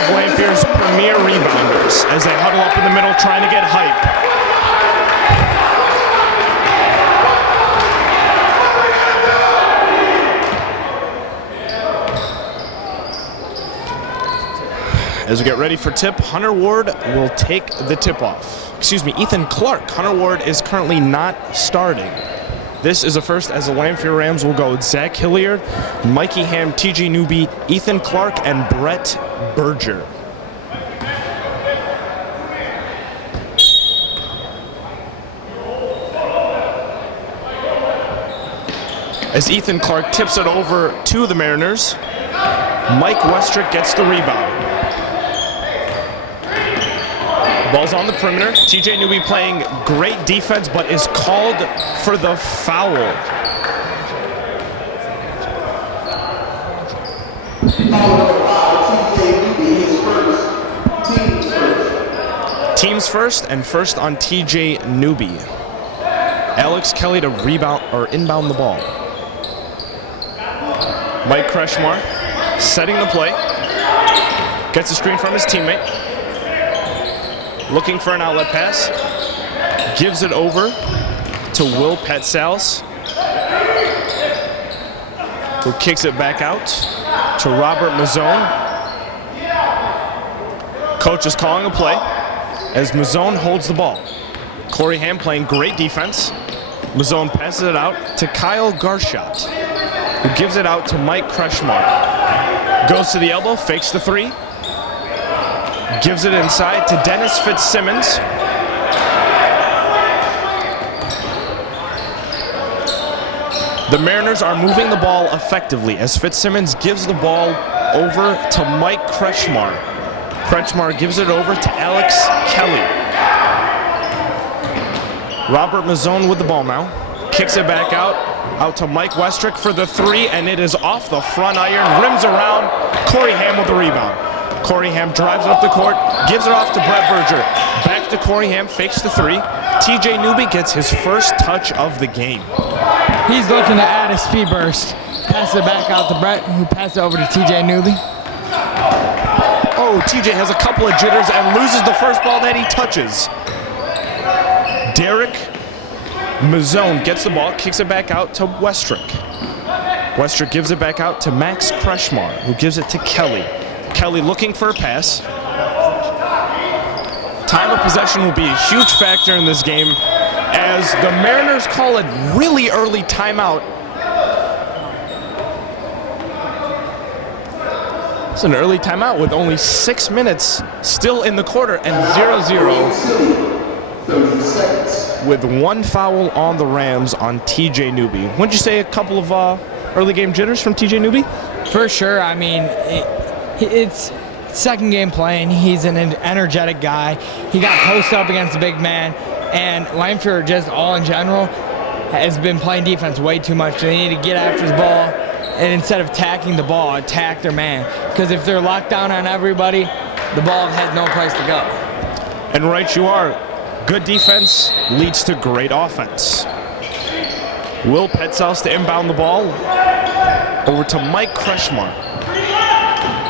of Lamphere's premier rebounders as they huddle up in the middle trying to get hype. As we get ready for tip, Hunter Ward will take the tip-off. Excuse me, Ethan Clark. Hunter Ward is currently not starting. This is a first as the Lamphere Rams will go Zach Hilliard, Mikey Ham, TJ Newby, Ethan Clark, and Brett Berger. As Ethan Clark tips it over to the Mariners, Mike Westrick gets the rebound. Ball's on the perimeter. TJ Newby playing great defense, but is called for the foul. Teams first, and first on TJ Newby. Alex Kelly to rebound or inbound the ball. Mike Kretschmar setting the play. Gets a screen from his teammate. Looking for an outlet pass. Gives it over to Will Petzals, who kicks it back out to Robert Mazzone. Coach is calling a play as Mazzone holds the ball. Corey Ham playing great defense. Mazzone passes it out to Kyle Garshot, who gives it out to Mike Kretschmar. Goes to the elbow, fakes the three. Gives it inside to Dennis Fitzsimmons. The Mariners are moving the ball effectively as Fitzsimmons gives the ball over to Mike Kretschmar. Kretschmar gives it over to Alex Kelly. Robert Mazzone with the ball now. Kicks it back out to Mike Westrick for the three, and it is off the front iron, rims around. Corey Ham with the rebound. Corey Ham drives it up the court, gives it off to Brett Berger. Back to Corey Ham, fakes the three. TJ Newby gets his first touch of the game. He's looking to add a speed burst. Pass it back out to Brett, who passes it over to TJ Newby. Oh, TJ has a couple of jitters and loses the first ball that he touches. Derek Mazzone gets the ball, kicks it back out to Westrick. Westrick gives it back out to Max Kretschmar, who gives it to Kelly. Kelly looking for a pass. Time of possession will be a huge factor in this game as the Mariners call a really early timeout. It's an early timeout with only 6 minutes still in the quarter and 0-0 with one foul on the Rams on TJ Newby. Wouldn't you say a couple of early game jitters from TJ Newby? For sure. I mean, it's second game playing. He's an energetic guy. He got posted up against a big man, and Lamphere just all in general has been playing defense way too much. They need to get after the ball, and instead of attacking the ball, attack their man. Because if they're locked down on everybody, the ball has no place to go. And right you are. Good defense leads to great offense. Will Petzals to inbound the ball over to Mike Kretschmar.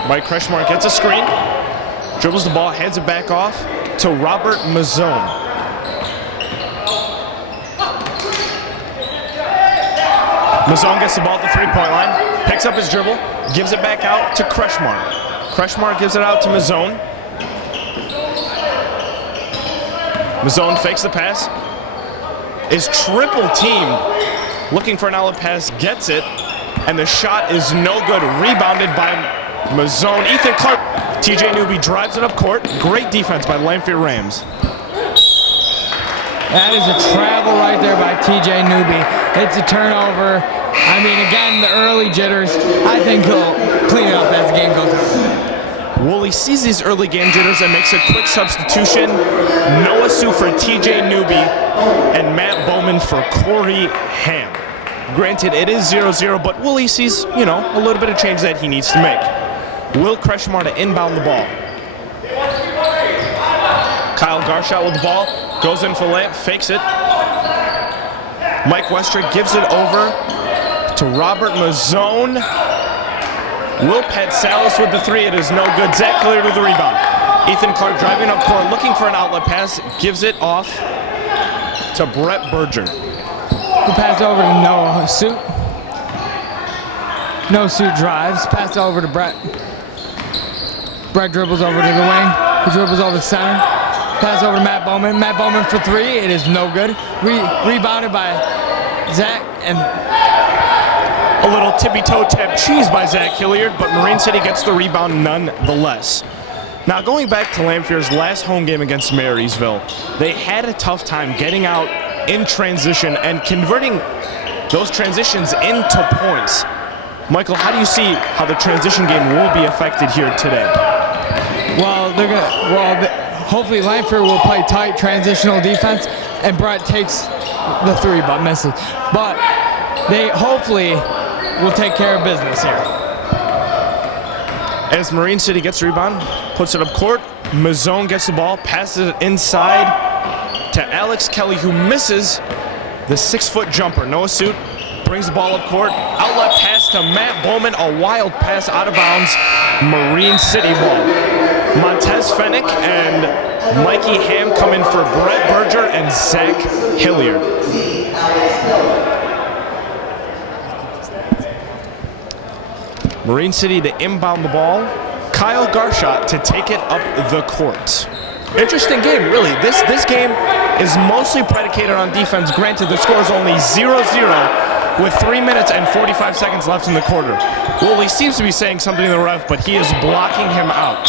Mike Kretschmar gets a screen, dribbles the ball, hands it back off to Robert Mazzone. Mazzone gets the ball at the three-point line, picks up his dribble, gives it back out to Kretschmar. Kretschmar gives it out to Mazzone. Mazzone fakes the pass, is triple teamed, looking for an outlet pass, gets it, and the shot is no good, rebounded by Mazzone. Ethan Clark, TJ Newby drives it up court. Great defense by Lamphere Rams. That is a travel right there by TJ Newby. It's a turnover. I mean, again, the early jitters. I think he'll clean it up as the game goes on. Woolley sees these early game jitters and makes a quick substitution. Noah Sue for TJ Newby and Matt Bowman for Corey Ham. Granted, it is 0-0, but Woolley sees, a little bit of change that he needs to make. Will Kretschmar to inbound the ball. Kyle Garshot with the ball, goes in for layup, fakes it. Mike Westrick gives it over to Robert Mazzone. Will Salas with the three. It is no good. Zach Hilliard with the rebound. Ethan Clark driving up court, looking for an outlet pass, gives it off to Brett Berger. He passed over to Noah Suit. No Suit drives, pass over to Brett. Brett dribbles over to the wing. He dribbles over to center. Pass over to Matt Bowman. Matt Bowman for three. It is no good. Rebounded by Zach, and a little tippy-toe tap cheese by Zach Hilliard, but Marine City gets the rebound nonetheless. Now, going back to Lamphere's last home game against Marysville, they had a tough time getting out in transition and converting those transitions into points. Michael, how do you see how the transition game will be affected here today? Well, hopefully Lamphere will play tight transitional defense, and Brett takes the three but misses. But they hopefully will take care of business here. As Marine City gets the rebound, puts it up court, Mazzone gets the ball, passes it inside to Alex Kelly, who misses the 6-foot jumper. Noah Suit brings the ball up court, outlet pass to Matt Bowman, a wild pass out of bounds, Marine City ball. Montez Fennick and Mikey Ham come in for Brett Berger and Zach Hilliard. Marine City to inbound the ball. Kyle Garshot to take it up the court. Interesting game, really. This game is mostly predicated on defense. Granted, the score is only 0-0 with 3 minutes and 45 seconds left in the quarter. Well, he seems to be saying something to the ref, but he is blocking him out.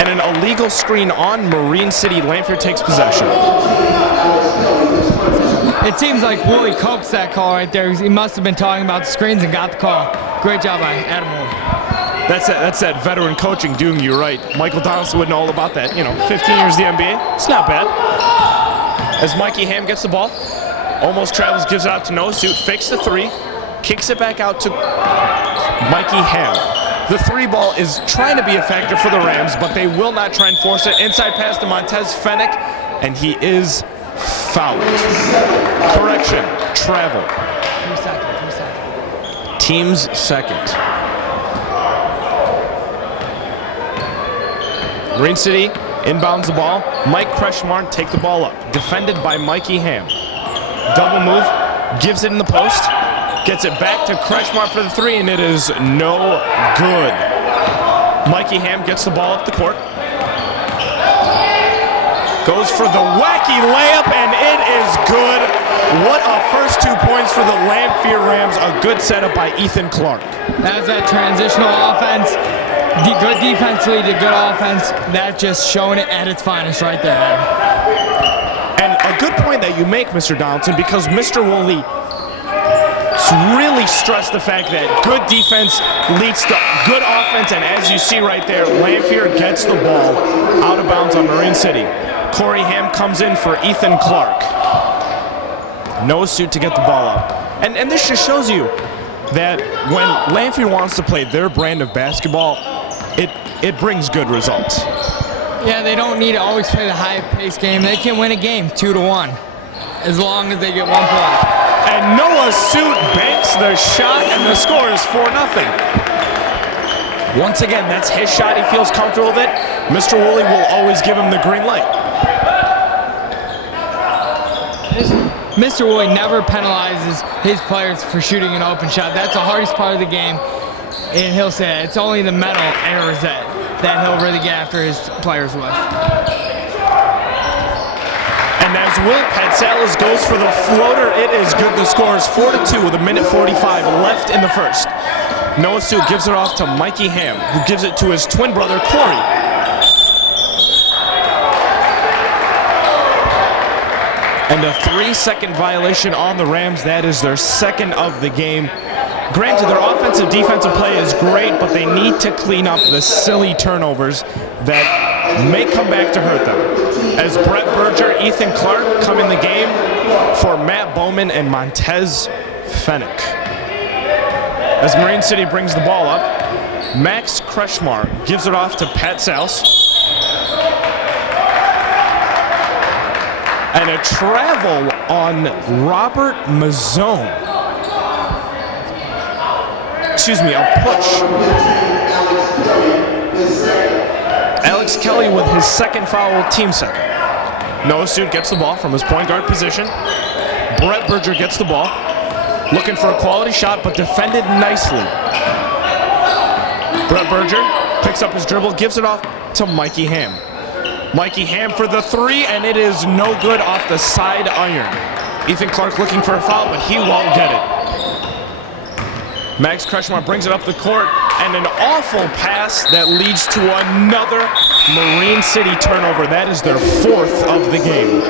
And an illegal screen on Marine City. Lamphere takes possession. It seems like Woolley coaxed that call right there. He must have been talking about the screens and got the call. Great job by Adam Woolley. That's that veteran coaching doing you right. Michael Donaldson would know all about that. 15 years in the NBA. It's not bad. As Mikey Ham gets the ball, almost travels, gives it out to Noah Suit, fakes the three, kicks it back out to Mikey Ham. The three ball is trying to be a factor for the Rams, but they will not try and force it. Inside pass to Montez Fennick, and he is fouled. Correction, travel. 3 seconds. Team's second. Marine City inbounds the ball. Mike Kretschmar take the ball up. Defended by Mikey Ham. Double move, gives it in the post. Gets it back to Kretschmar for the three, and it is no good. Mikey Ham gets the ball up the court. Goes for the wacky layup, and it is good. What a first 2 points for the Lamphere Rams. A good setup by Ethan Clark. That's that transitional offense. Good defense lead to good offense. That's just showing it at its finest right there, Adam. And a good point that you make, Mr. Donaldson, because Mr. Woolley really stressed the fact that good defense leads to good offense, and as you see right there, Lamphere gets the ball out of bounds on Marine City. Corey Ham comes in for Ethan Clark. No Suit to get the ball up. And this just shows you that when Lamphere wants to play their brand of basketball, it brings good results. Yeah, they don't need to always play the high-paced game. They can win a game 2-1 as long as they get 1 point. And Noah Suit banks the shot, and the score is 4-0. Once again, that's his shot. He feels comfortable with it. Mr. Woolley will always give him the green light. Mr. Woolley never penalizes his players for shooting an open shot. That's the hardest part of the game, and he'll say that. It's only the mental errors that he'll really get after his players with. And as Will Salas goes for the floater, it is good. The score is 4-2 with 1:45 left in the first. Noah Suit gives it off to Mikey Ham, who gives it to his twin brother, Corey. And a 3-second violation on the Rams. That is their second of the game. Granted, their offensive defensive play is great, but they need to clean up the silly turnovers that may come back to hurt them. As Brett Berger, Ethan Clark come in the game for Matt Bowman and Montez Fennick. As Marine City brings the ball up, Max Kretschmar gives it off to Salas. And a travel on Robert Mazzone. a push. Alex Kelly with his second foul, team second. Noah Suit gets the ball from his point guard position. Brett Berger gets the ball, looking for a quality shot, but defended nicely. Brett Berger picks up his dribble, gives it off to Mikey Ham. Mikey Ham for the three, and it is no good off the side iron. Ethan Clark looking for a foul, but he won't get it. Max Kretschmar brings it up the court, and an awful pass that leads to another Marine City turnover. That is their fourth of the game.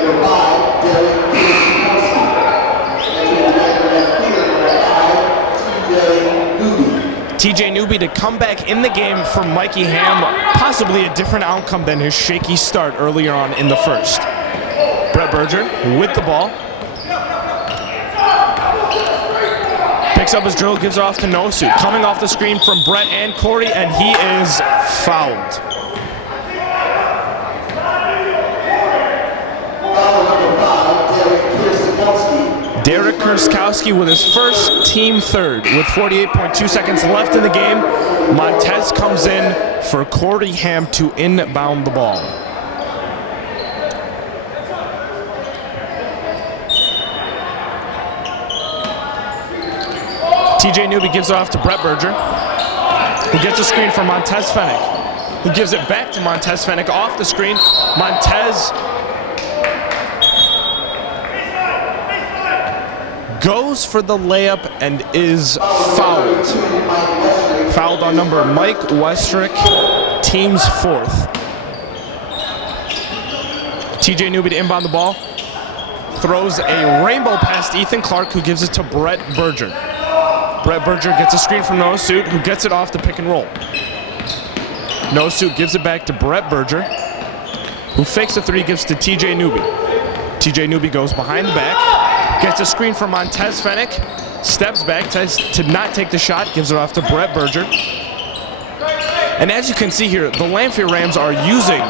TJ Newby to come back in the game for Mikey Ham, possibly a different outcome than his shaky start earlier on in the first. Brett Berger with the ball. Picks up his drill, gives it off to Noah Suit. Coming off the screen from Brett and Corey, and he is fouled. Derek Kurskowski with his first team third with 48.2 seconds left in the game. Montez comes in for Corey Ham to inbound the ball. TJ Newby gives it off to Brett Berger, who gets a screen from Montez Fennick, who gives it back to Montez Fennick off the screen. Montez goes for the layup and is fouled. Fouled on number Mike Westrick, team's fourth. TJ Newby to inbound the ball. Throws a rainbow past Ethan Clark, who gives it to Brett Berger. Brett Berger gets a screen from Noah Suit, who gets it off the pick and roll. Noah Suit gives it back to Brett Berger, who fakes the three, gives to TJ Newby. TJ Newby goes behind the back, gets a screen from Montez Fennick, steps back, tries to not take the shot, gives it off to Brett Berger. And as you can see here, the Lamphere Rams are using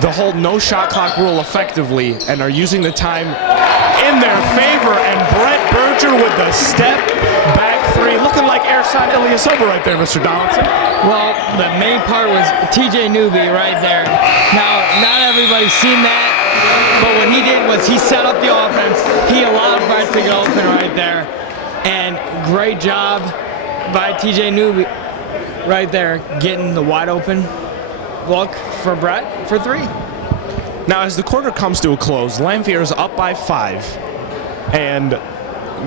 the whole no shot clock rule effectively and are using the time in their favor. And Brett Berger with the step back three, looking like Ersan Ilyasova right there, Mr. Donaldson. Well, the main part was TJ Newby right there. Now, not everybody's seen that, but what he did was he set up the offense. He allowed Brett to go open right there. And great job by TJ Newby right there, getting the wide open look for Brett for three. Now, as the quarter comes to a close, Lamphere is up by 5. And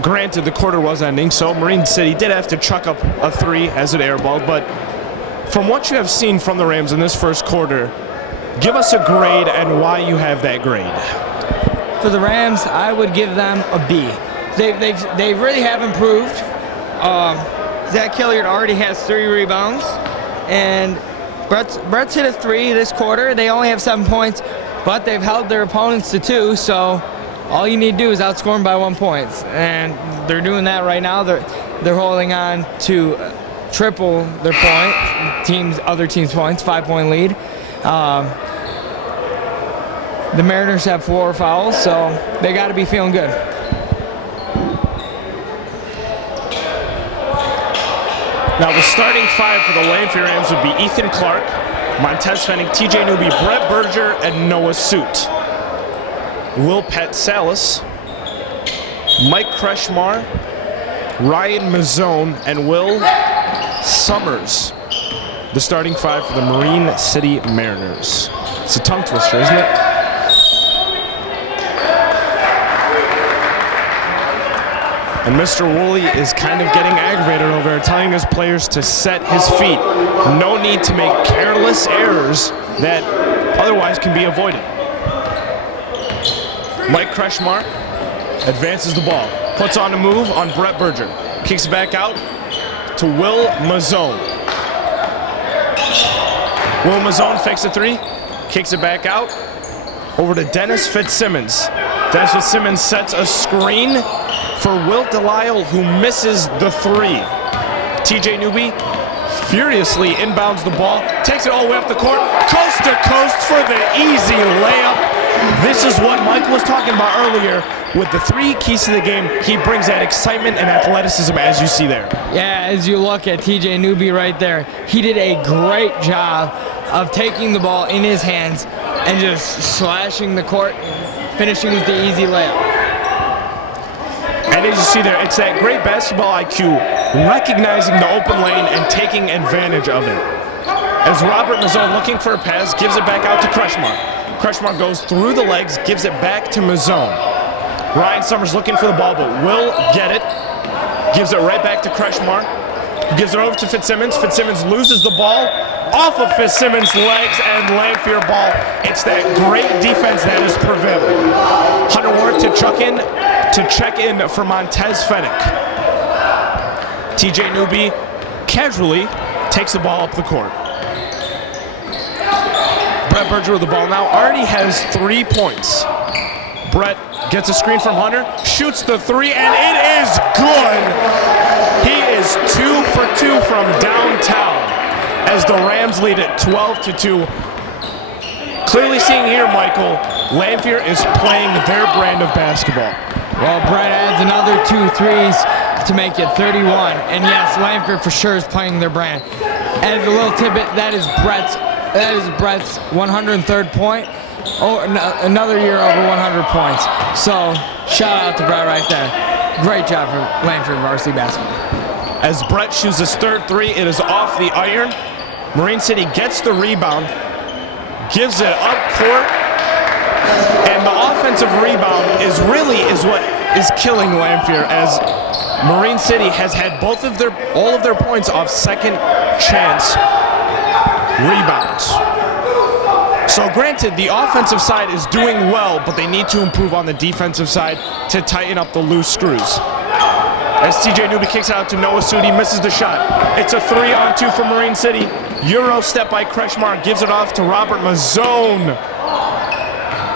granted, the quarter was ending, so Marine City did have to chuck up a 3 as it airballed. But from what you have seen from the Rams in this first quarter, give us a grade and why you have that grade. For the Rams, I would give them a B. They really have improved. Zach Hilliard already has 3 rebounds, and Brett's hit a 3 this quarter. They only have 7 points, but they've held their opponents to 2, so all you need to do is outscore them by 1 point. And they're doing that right now. They're holding on to triple their other team's points, 5-point lead. The Mariners have 4 fouls, so they got to be feeling good. Now the starting 5 for the Lamphere Rams would be Ethan Clark, Montez Fennick, TJ Newby, Brett Berger, and Noah Suit. Will Patsalis, Mike Kretschmar, Ryan Mazzone, and Will Summers. The starting 5 for the Marine City Mariners. It's a tongue twister, isn't it? And Mr. Woolley is kind of getting aggravated over there, telling his players to set his feet. No need to make careless errors that otherwise can be avoided. Mike Kretschmar advances the ball, puts on a move on Brett Berger, kicks it back out to Will Mazzone. Will Mazzone fakes a 3, kicks it back out over to Dennis Fitzsimmons. Dennis Fitzsimmons sets a screen for Wilt Delisle, who misses the 3. TJ Newby furiously inbounds the ball, takes it all the way up the court, coast to coast for the easy layup. This is what Mike was talking about earlier. with the 3 keys to the game, he brings that excitement and athleticism as you see there. Yeah, as you look at TJ Newby right there, he did a great job of taking the ball in his hands and just slashing the court, finishing with the easy layup. And as you see there, it's that great basketball IQ, recognizing the open lane and taking advantage of it. As Robert Mazzone, looking for a pass, gives it back out to Kretschmar. Kretschmar goes through the legs, gives it back to Mazzone. Ryan Summers looking for the ball, but will get it. Gives it right back to Kretschmar. Gives it over to Fitzsimmons. Fitzsimmons loses the ball off of Fitzsimmons' legs and Lamphere ball. It's that great defense that is prevailing. Hunter Ward to check in for Montez Fennick. TJ Newby casually takes the ball up the court. Brett Berger with the ball now already has 3 points. Brett gets a screen from Hunter, shoots the 3, and it is good. He is 2 for 2 from downtown as the Rams lead it 12-2. Clearly seeing here, Michael, Lamphere is playing their brand of basketball. Well, Brett adds another 2 threes to make it 31. And yes, Lamphere for sure is playing their brand. As a little tidbit, that is Brett's 103rd point. Oh, another year over 100 points. So, shout out to Brett right there. Great job for Lamphere varsity basketball. As Brett shoots his 3rd 3, it is off the iron. Marine City gets the rebound, gives it up court, and the offensive rebound is what is killing Lamphere, as Marine City has had all of their points off second chance rebounds. So granted, the offensive side is doing well, but they need to improve on the defensive side to tighten up the loose screws. As TJ Newby kicks it out to Noah Sudi, misses the shot. It's a 3-on-2 for Marine City. Euro step by Kretschmar, gives it off to Robert Mazzone.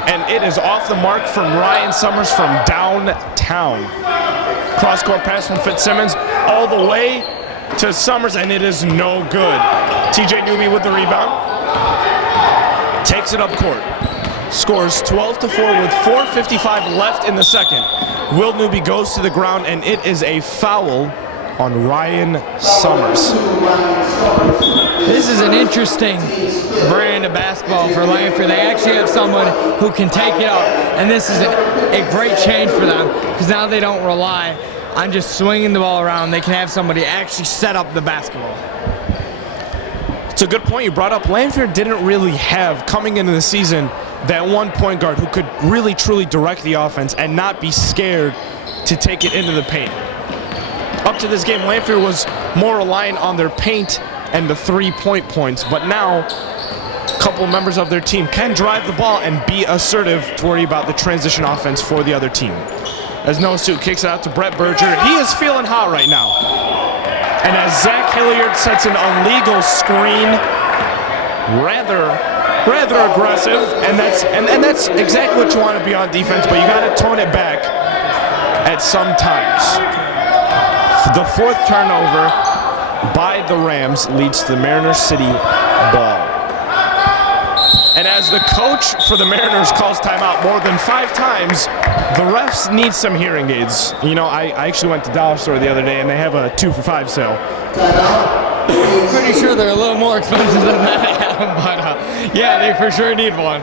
And it is off the mark from Ryan Summers from downtown. Cross-court pass from Fitzsimmons all the way to Summers, and it is no good. TJ Newby with the rebound. Takes it up court. Scores 12-4 with 4:55 left in the second. Will Newby goes to the ground, and it is a foul on Ryan Summers. This is an interesting brand of basketball for Lamphere. They actually have someone who can take it up, and this is a great change for them because now they don't rely on just swinging the ball around. They can have somebody actually set up the basketball. It's a good point you brought up. Lamphere didn't really have, coming into the season, that one point guard who could really truly direct the offense and not be scared to take it into the paint. Up to this game, Lamphere was more reliant on their paint and the 3-point points, but now a couple members of their team can drive the ball and be assertive to worry about the transition offense for the other team. As Noah Suit kicks it out to Brett Berger, he is feeling hot right now. And as Zach Hilliard sets an illegal screen, rather aggressive, and that's exactly what you want to be on defense, but you got to tone it back at some times. The 4th turnover by the Rams leads to the Mariners City ball. And as the coach for the Mariners calls timeout more than 5 times, the refs need some hearing aids. You know, I actually went to Dollar Store the other day, and they have a 2-for-5 sale. Pretty sure they're a little more expensive than that, but yeah, they for sure need one.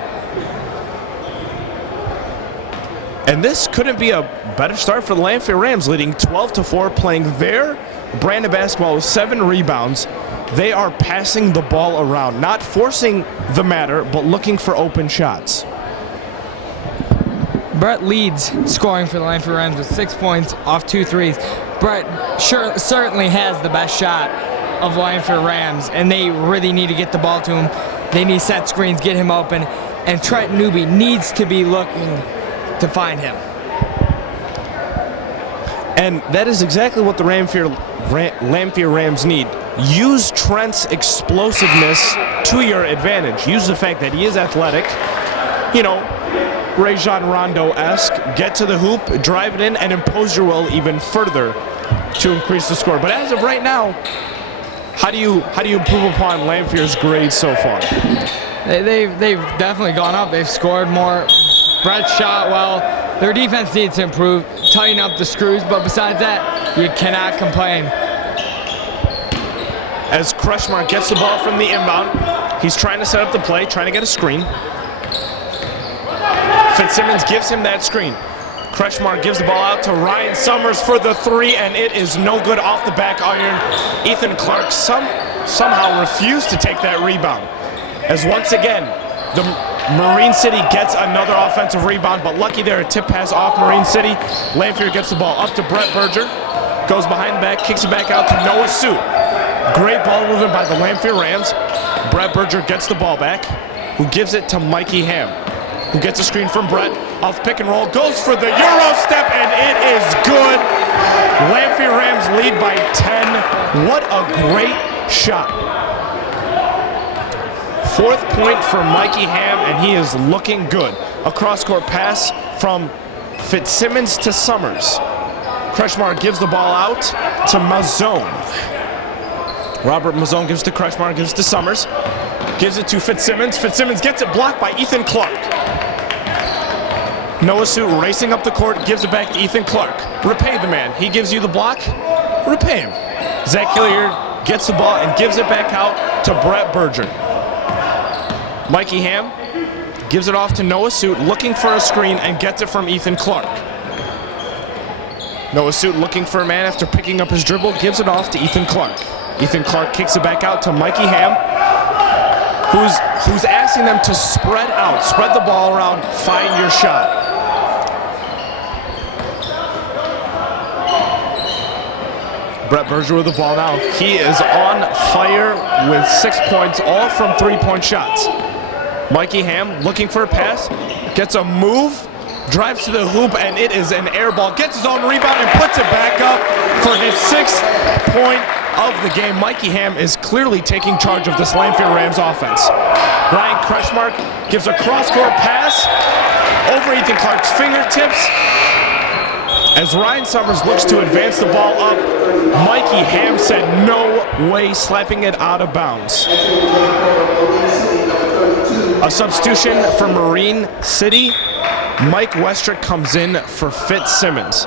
And this couldn't be a better start for the Lamphere Rams, leading 12-4, playing their brand of basketball with 7 rebounds. They are passing the ball around, not forcing the matter, but looking for open shots. Brett leads scoring for the Lamphere Rams with 6 points off 2 threes. Brett certainly has the best shot of Lamphere Rams, and they really need to get the ball to him. They need set screens, get him open, and Trent Newby needs to be looking to find him. And that is exactly what the Lamphere Rams need. Use Trent's explosiveness to your advantage. Use the fact that he is athletic. You know, Rajon Rondo-esque. Get to the hoop, drive it in, and impose your will even further to increase the score. But as of right now, how do you improve upon Lamphere's grades so far? They've definitely gone up. They've scored more. Brett shot well. Their defense needs to improve, tighten up the screws, but besides that, you cannot complain. As Kretschmar gets the ball from the inbound, he's trying to set up the play, trying to get a screen. Fitzsimmons gives him that screen. Kretschmar gives the ball out to Ryan Summers for the three, and it is no good off the back iron. Ethan Clark somehow refused to take that rebound. As once again, the Marine City gets another offensive rebound, but lucky there, a tip pass off Marine City. Lamphere gets the ball up to Brett Berger, goes behind the back, kicks it back out to Noah Suit. Great ball movement by the Lamphere Rams. Brett Berger gets the ball back, who gives it to Mikey Ham, who gets a screen from Brett, off pick and roll, goes for the Euro step, and it is good. Lamphere Rams lead by 10. What a great shot. Fourth point for Mikey Ham, and he is looking good. A cross-court pass from Fitzsimmons to Summers. Kretschmar gives the ball out to Mazzone. Robert Mazzone gives to Kretschmar, gives to Summers. Gives it to Fitzsimmons. Fitzsimmons gets it blocked by Ethan Clark. Noah Suit racing up the court, gives it back to Ethan Clark. Repay the man. He gives you the block. Repay him. Zach Hilliard gets the ball and gives it back out to Brett Berger. Mikey Ham gives it off to Noah Suit, looking for a screen, and gets it from Ethan Clark. Noah Suit looking for a man after picking up his dribble, gives it off to Ethan Clark. Ethan Clark kicks it back out to Mikey Ham, who's asking them to spread out, spread the ball around, find your shot. Brett Berger with the ball now. He is on fire with 6 points, all from three-point shots. Mikey Ham looking for a pass, gets a move, drives to the hoop, and it is an air ball. Gets his own rebound and puts it back up for his 6th point of the game. Mikey Ham is clearly taking charge of this Lamphere Rams offense. Ryan Kretschmar gives a cross-court pass over Ethan Clark's fingertips. As Ryan Summers looks to advance the ball up, Mikey Ham said no way, slapping it out of bounds. A substitution for Marine City. Mike Westrick comes in for Fitzsimmons.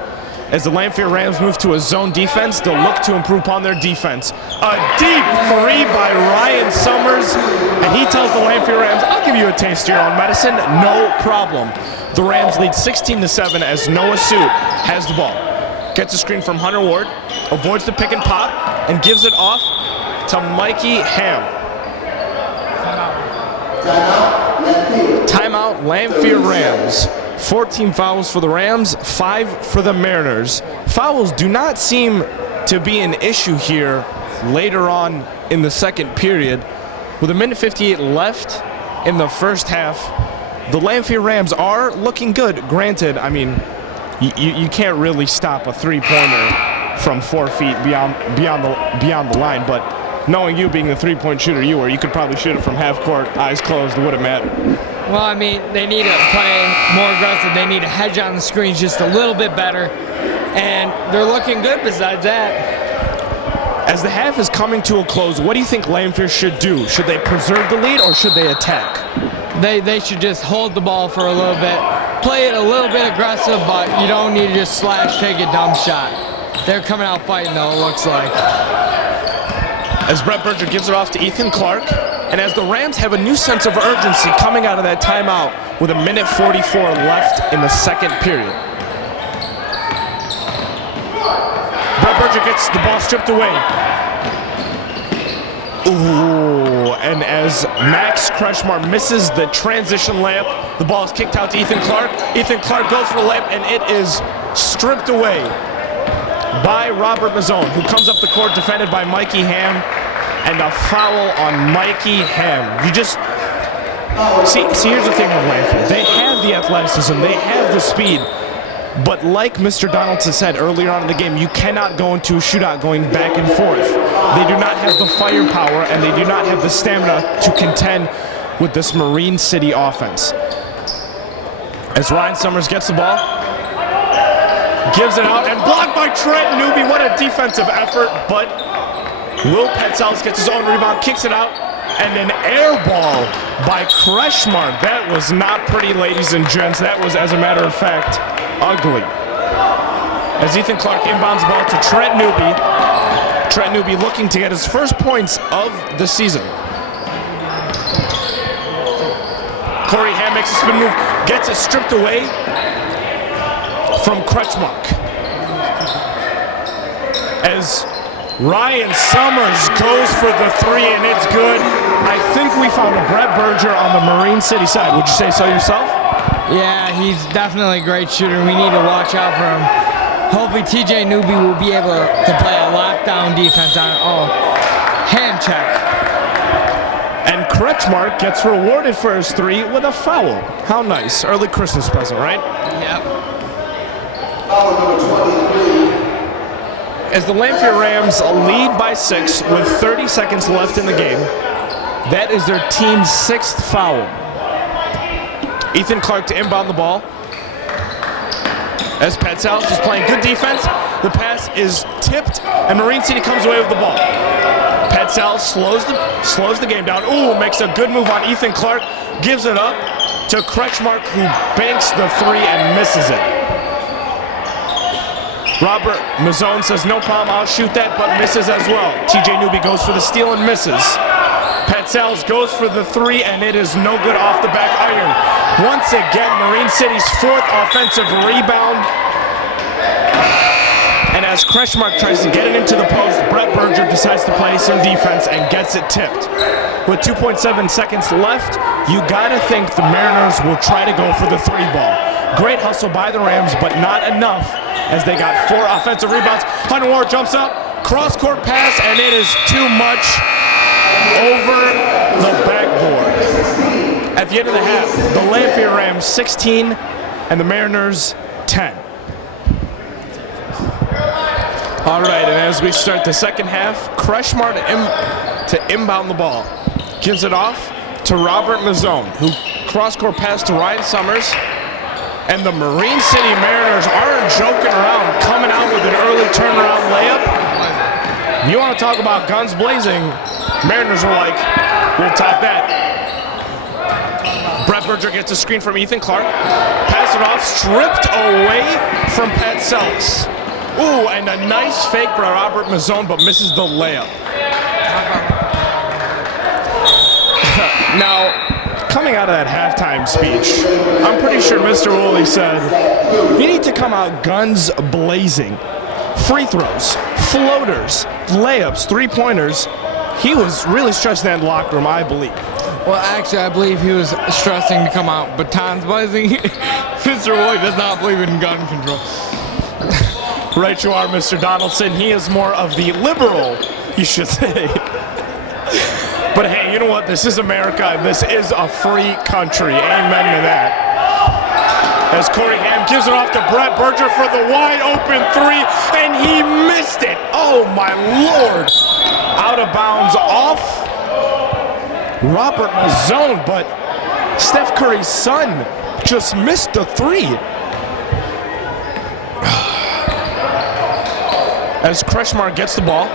As the Lamphere Rams move to a zone defense, they'll look to improve upon their defense. A deep three by Ryan Summers, and he tells the Lamphere Rams, I'll give you a taste of your own medicine, no problem. The Rams lead 16-7 as Noah Suit has the ball. Gets a screen from Hunter Ward, avoids the pick and pop, and gives it off to Mikey Ham. Timeout, Lamphere Rams. 14 fouls for the Rams, 5 for the Mariners. Fouls do not seem to be an issue here later on in the second period. With 1:58 left in the first half, the Lamphere Rams are looking good. Granted, I mean, you can't really stop a three-pointer from 4 feet beyond the line, but knowing you being the three-point shooter you are, you could probably shoot it from half court, eyes closed, it wouldn't matter. Well, I mean, they need to play more aggressive. They need to hedge on the screens just a little bit better, and they're looking good besides that. As the half is coming to a close, what do you think Lamphere should do? Should they preserve the lead or should they attack? They should just hold the ball for a little bit, play it a little bit aggressive, but you don't need to just slash, take a dumb shot. They're coming out fighting, though, it looks like. As Brett Berger gives it off to Ethan Clark, and as the Rams have a new sense of urgency coming out of that timeout with 1:44 left in the second period. Brett Berger gets the ball stripped away. Ooh, and as Max Kretschmar misses the transition layup, the ball is kicked out to Ethan Clark. Ethan Clark goes for the layup, and it is stripped away by Robert Mazzone, who comes up the court defended by Mikey Ham, and a foul on Mikey Ham. You just see here's the thing with Lamphere. They have the athleticism, they have the speed, but like Mr. Donaldson said earlier on in the game, you cannot go into a shootout going back and forth. They do not have the firepower, and they do not have the stamina to contend with this Marine City offense. As Ryan Summers gets the ball, gives it out, and blocked by Trent Newby. What a defensive effort, but Will Petzels gets his own rebound, kicks it out And an air ball by Kretschmar. That was not pretty, ladies and gents. That was, as a matter of fact, ugly. As Ethan Clark inbounds the ball to Trent Newby. Trent Newby looking to get his first points of the season. Corey Ham makes a spin move, gets it stripped away from Kretschmar. As Ryan Summers goes for the three, and it's good. I think we found a Brett Berger on the Marine City side. Would you say so yourself? Yeah, he's definitely a great shooter. We need to watch out for him. Hopefully TJ Newby will be able to play a lockdown defense on hand check. And Kretschmar gets rewarded for his three with a foul. How nice. Early Christmas present, right? Yep. Foul number 23. As the Lamphere Rams lead by 6 with 30 seconds left in the game. That is their team's 6th foul. Ethan Clark to inbound the ball. As Petzels is playing good defense, the pass is tipped, and Marine City comes away with the ball. Petzels slows the game down. Ooh, makes a good move on Ethan Clark, gives it up to Kretschmar, who banks the three and misses it. Robert Mazzone says, no problem, I'll shoot that, but misses as well. TJ Newby goes for the steal and misses. Petzels goes for the three, and it is no good off the back iron. Once again, Marine City's 4th offensive rebound. And as Kretschmar tries to get it into the post, Brett Berger decides to play some defense and gets it tipped. With 2.7 seconds left, you gotta think the Mariners will try to go for the three ball. Great hustle by the Rams, but not enough as they got 4 offensive rebounds. Hunter Moore jumps up, cross-court pass, and it is too much over the backboard. At the end of the half, the Lamphere Rams 16 and the Mariners 10. All right, and as we start the second half, Kretschmar to inbound the ball. Gives it off to Robert Mazzone, who cross-court pass to Ryan Summers. And the Marine City Mariners aren't joking around, coming out with an early turnaround layup. You want to talk about guns blazing, Mariners are like, we'll top that. Brett Berger gets a screen from Ethan Clark. Pass it off, stripped away from Petzels. Ooh, and a nice fake by Robert Mazzone, but misses the layup. Now, coming out of that halftime speech, I'm pretty sure Mr. Woolley said, you need to come out guns blazing. Free throws, floaters, layups, three-pointers. He was really stressing that in the locker room, I believe. Well, actually, I believe he was stressing to come out batons blazing. Mr. Woolley does not believe in gun control. Right you are, Mr. Donaldson. He is more of the liberal, you should say. But hey, you know what? This is America, and this is a free country. Amen to that. As Corey Ham gives it off to Brett Berger for the wide open three, and he missed it. Oh my Lord. Out of bounds off Robert Mazzone, but Steph Curry's son just missed the three. As Kretschmar gets the ball,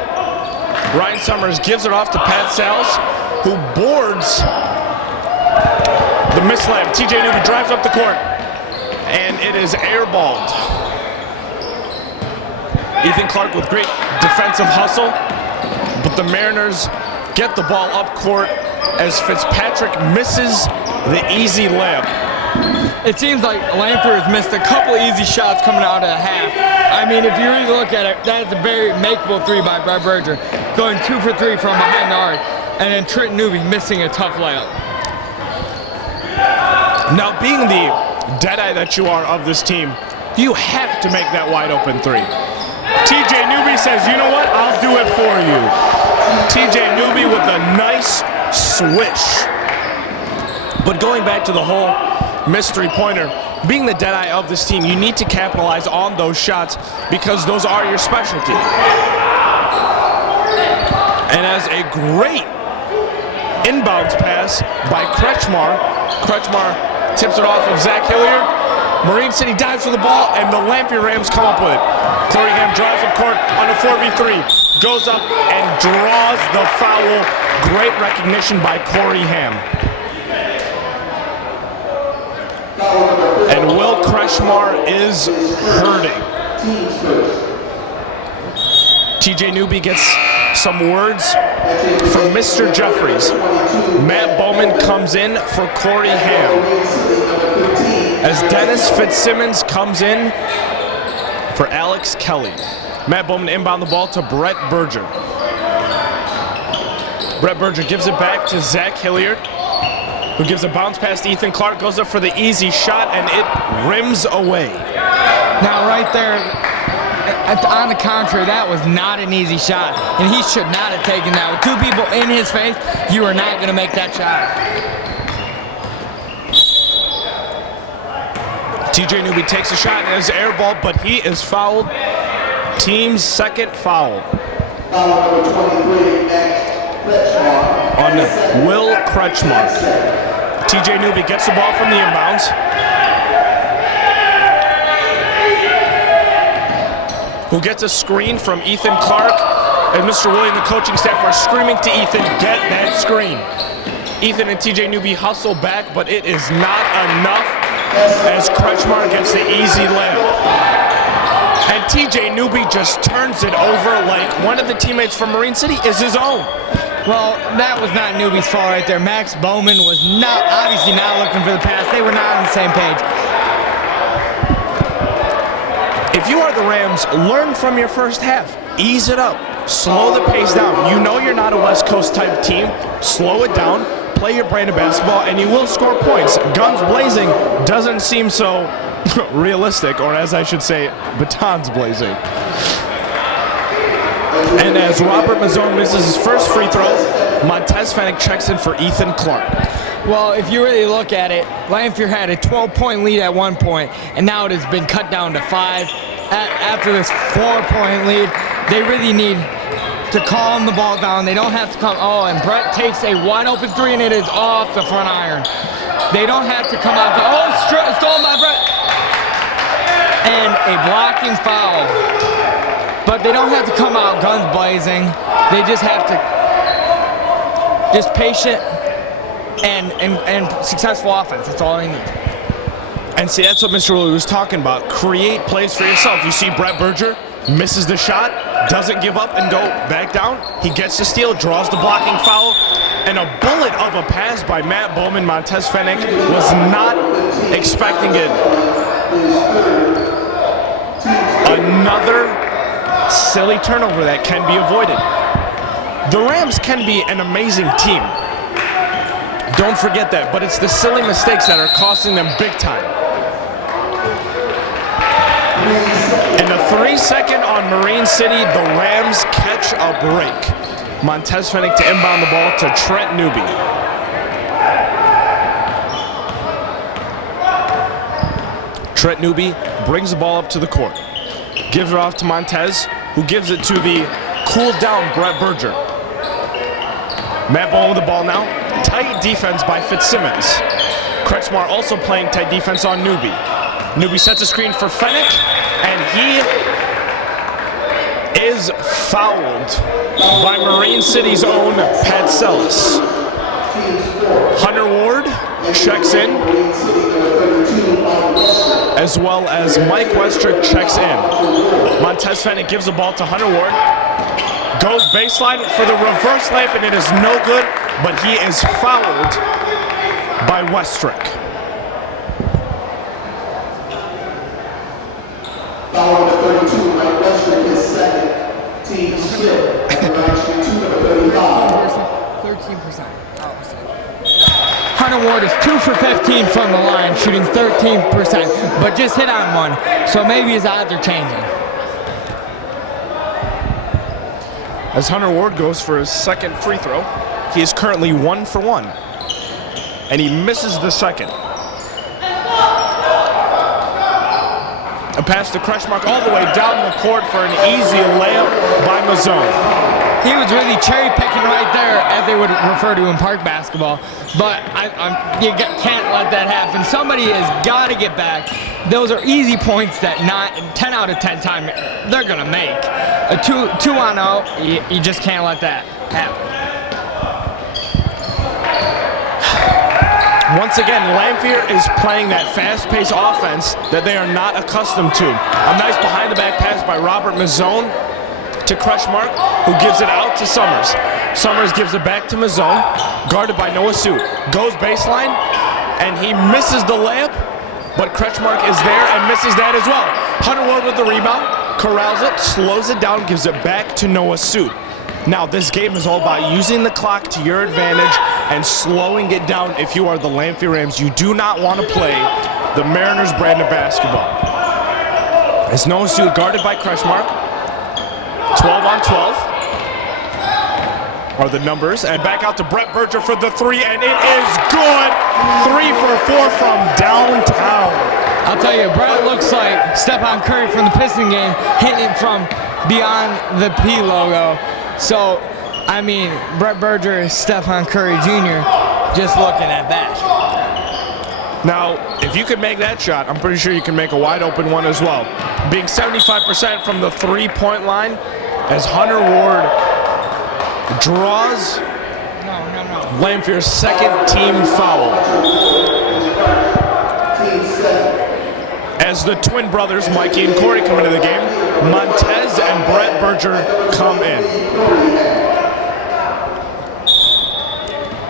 Ryan Summers gives it off to Petzels, who boards the mislayup. TJ Newby drives up the court, and it is airballed. Ethan Clark with great defensive hustle, but the Mariners get the ball up court as Fitzpatrick misses the easy layup. It seems like Lamphere has missed a couple easy shots coming out of the half. I mean, if you really look at it, that's a very makeable three by Brett Berger, going 2 for 3 from behind the arc, and then Trent Newby missing a tough layup. Now, being the deadeye that you are of this team, you have to make that wide open three. TJ Newby says, you know what, I'll do it for you. TJ Newby with a nice swish. But going back to the whole missed three-pointer, being the deadeye of this team, you need to capitalize on those shots because those are your specialty. And as a great inbounds pass by Kretschmar, Kretschmar tips it off of Zach Hilliard, Marine City dives for the ball, and the Lamphere Rams come up with it. Corey Ham drives up court on a 4v3, goes up and draws the foul. Great recognition by Corey Ham. And Will Kretschmar is hurting. TJ Newby gets some words from Mr. Jeffries. Matt Bowman comes in for Corey Ham, as Dennis Fitzsimmons comes in for Alex Kelly. Matt Bowman inbound the ball to Brett Berger. Brett Berger gives it back to Zach Hilliard, who gives a bounce pass to Ethan Clark, goes up for the easy shot, and it rims away. Now right there, on the contrary, that was not an easy shot, and he should not have taken that. With two people in his face, you are not going to make that shot. TJ Newby takes a shot and is air ball, but he is fouled. Team's second foul. Foul number 23, On Will Kretschmar. TJ Newby gets the ball from the inbounds. Who gets a screen from Ethan Clark. And Mr. William, the coaching staff, are screaming to Ethan, get that screen. Ethan and TJ Newby hustle back, but it is not enough as Kretschmar gets the easy layup. And TJ Newby just turns it over like one of the teammates from Marine City is his own. Well, that was not Newby's fault right there. Max Bowman was obviously not looking for the pass. They were not on the same page. If you are the Rams, learn from your first half. Ease it up. Slow the pace down. You know you're not a West Coast type team. Slow it down. Play your brand of basketball, and you will score points. Guns blazing doesn't seem so realistic, or as I should say, batons blazing. And as Robert Mazzone misses his first free throw, Montez Fennick checks in for Ethan Clark. Well, if you really look at it, Lamphere had a 12-point lead at one point, and now it has been cut down to 5. After this 4-point lead, they really need to calm the ball down. They don't have to come. Oh, and Brett takes a wide open 3, and it is off the front iron. They don't have to come out. Oh, stolen by Brett. And a blocking foul. But they don't have to come out guns blazing. They just have to patient and successful offense. That's all they need. And see, that's what Mr. Willie was talking about. Create plays for yourself. You see Brett Berger misses the shot, doesn't give up and go back down. He gets the steal, draws the blocking foul, and a bullet of a pass by Matt Bowman. Montez Fennick was not expecting it. Another silly turnover that can be avoided. The Rams can be an amazing team. Don't forget that, but it's the silly mistakes that are costing them big time. And a 3-second on Marine City, the Rams catch a break. Montez Fennick to inbound the ball to Trent Newby. Trent Newby brings the ball up to the court. Gives it off to Montez, who gives it to the cooled down Brett Berger. Matt Bowman with the ball now. Tight defense by Fitzsimmons. Kretschmar also playing tight defense on Newby. Newby sets a screen for Fennick, and he is fouled by Marine City's own Pat Sellis. Hunter Ward checks in, as well as Mike Westrick checks in. Montez Fennick gives the ball to Hunter Ward. Goes baseline for the reverse layup, and it is no good, but he is fouled by Westrick. Foul number 32, Mike Westrick is second. Team split. Action 2 number 35. 13%. Hunter Ward is 2 for 15 from the line, shooting 13%, but just hit on one, so maybe his odds are changing. As Hunter Ward goes for his second free throw, he is currently 1 for 1, and he misses the second. A pass to Kretschmar all the way down the court for an easy layup by Mazzone. he was really cherry picking right there, as they would refer to in park basketball. But you can't let that happen. Somebody has got to get back. Those are easy points that 10 out of 10 times they're gonna make. A 2-on-0, you just can't let that happen. Once again, Lamphere is playing that fast-paced offense that they are not accustomed to. A nice behind-the-back pass by Robert Mazzone to Crushmark, who gives it out to Summers. Summers gives it back to Mazzone, guarded by Noah Suit. Goes baseline, and he misses the layup, but Crushmark is there and misses that as well. Hunter Ward with the rebound, corrals it, slows it down, gives it back to Noah Suit. Now, this game is all about using the clock to your advantage and slowing it down if you are the Lamphere Rams. You do not want to play the Mariners brand of basketball. As Noah Suit guarded by Crushmark. 12 on 12 are the numbers. And back out to Brett Berger for the three, and it is good. 3 for 4 from downtown. I'll tell you, Brett looks like Stephon Curry from the Piston game, hitting it from beyond the P logo. So, I mean, Brett Berger is Stephon Curry Jr. just looking at that. Now, if you could make that shot, I'm pretty sure you can make a wide open one as well. Being 75% from the three-point line as Hunter Ward draws Lamphere's second team foul. As the twin brothers, Mikey and Corey, come into the game, Montez and Brett Berger come in.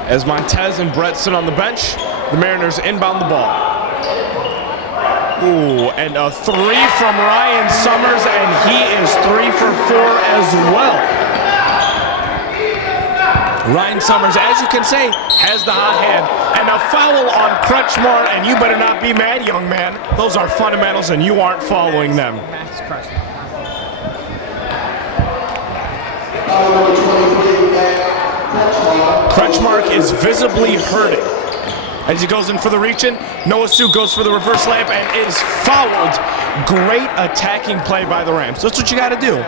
As Montez and Brett sit on the bench, the Mariners inbound the ball. Ooh, and a 3 from Ryan Summers, and he is 3 for 4 as well. Ryan Summers, as you can say, has the hot hand. And a foul on Crutchmore, and you better not be mad, young man. Those are fundamentals, and you aren't following them. Crutchmark is visibly hurting. As he goes in for the reach-in, Noah Suit goes for the reverse layup and is fouled. Great attacking play by the Rams. That's what you got to do.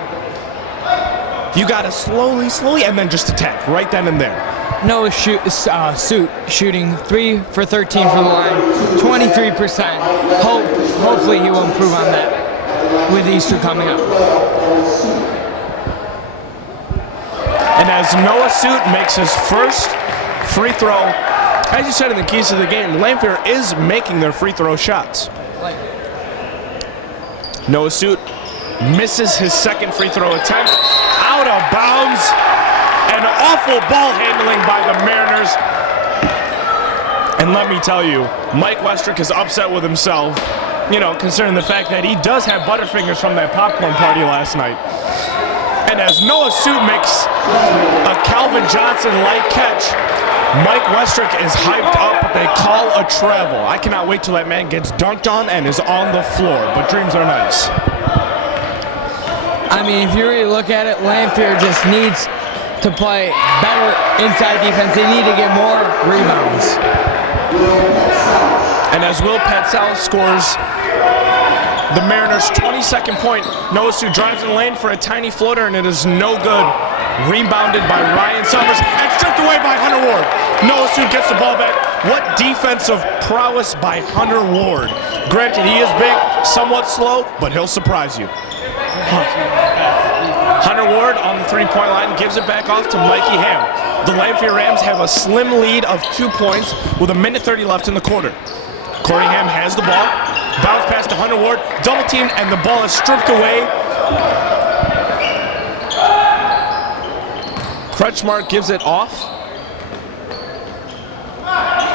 You got to slowly, and then just attack right then and there. Noah Suit shooting 3 for 13 from the line, 23%. Hopefully he will improve on that with these two coming up. And as Noah Suit makes his first free throw, as you said in the keys to the game, Lamphere is making their free throw shots. Noah Suit misses his second free throw attempt, out of bounds. An awful ball handling by the Mariners. And let me tell you, Mike Westrick is upset with himself, considering the fact that he does have Butterfingers from that popcorn party last night. And as Noah Suit makes a Calvin Johnson-like catch, Mike Westrick is hyped up, but they call a travel. I cannot wait till that man gets dunked on and is on the floor, but dreams are nice. I mean, if you really look at it, Lamphere just needs to play better inside defense. They need to get more rebounds. And as Will Petzl scores the Mariners' 22nd point, Noah Suit drives in the lane for a tiny floater, and it is no good. Rebounded by Ryan Summers and stripped away by Hunter Ward. Noah Suit gets the ball back. What defensive prowess by Hunter Ward. Granted, he is big, somewhat slow, but he'll surprise you. Hunter Ward on the three-point line gives it back off to Mikey Ham. The Lamphere Rams have a slim lead of 2 points with 1:30 left in the quarter. Corey Ham has the ball. Bounce pass to Hunter Ward. Double teamed, and the ball is stripped away. Crutchmark gives it off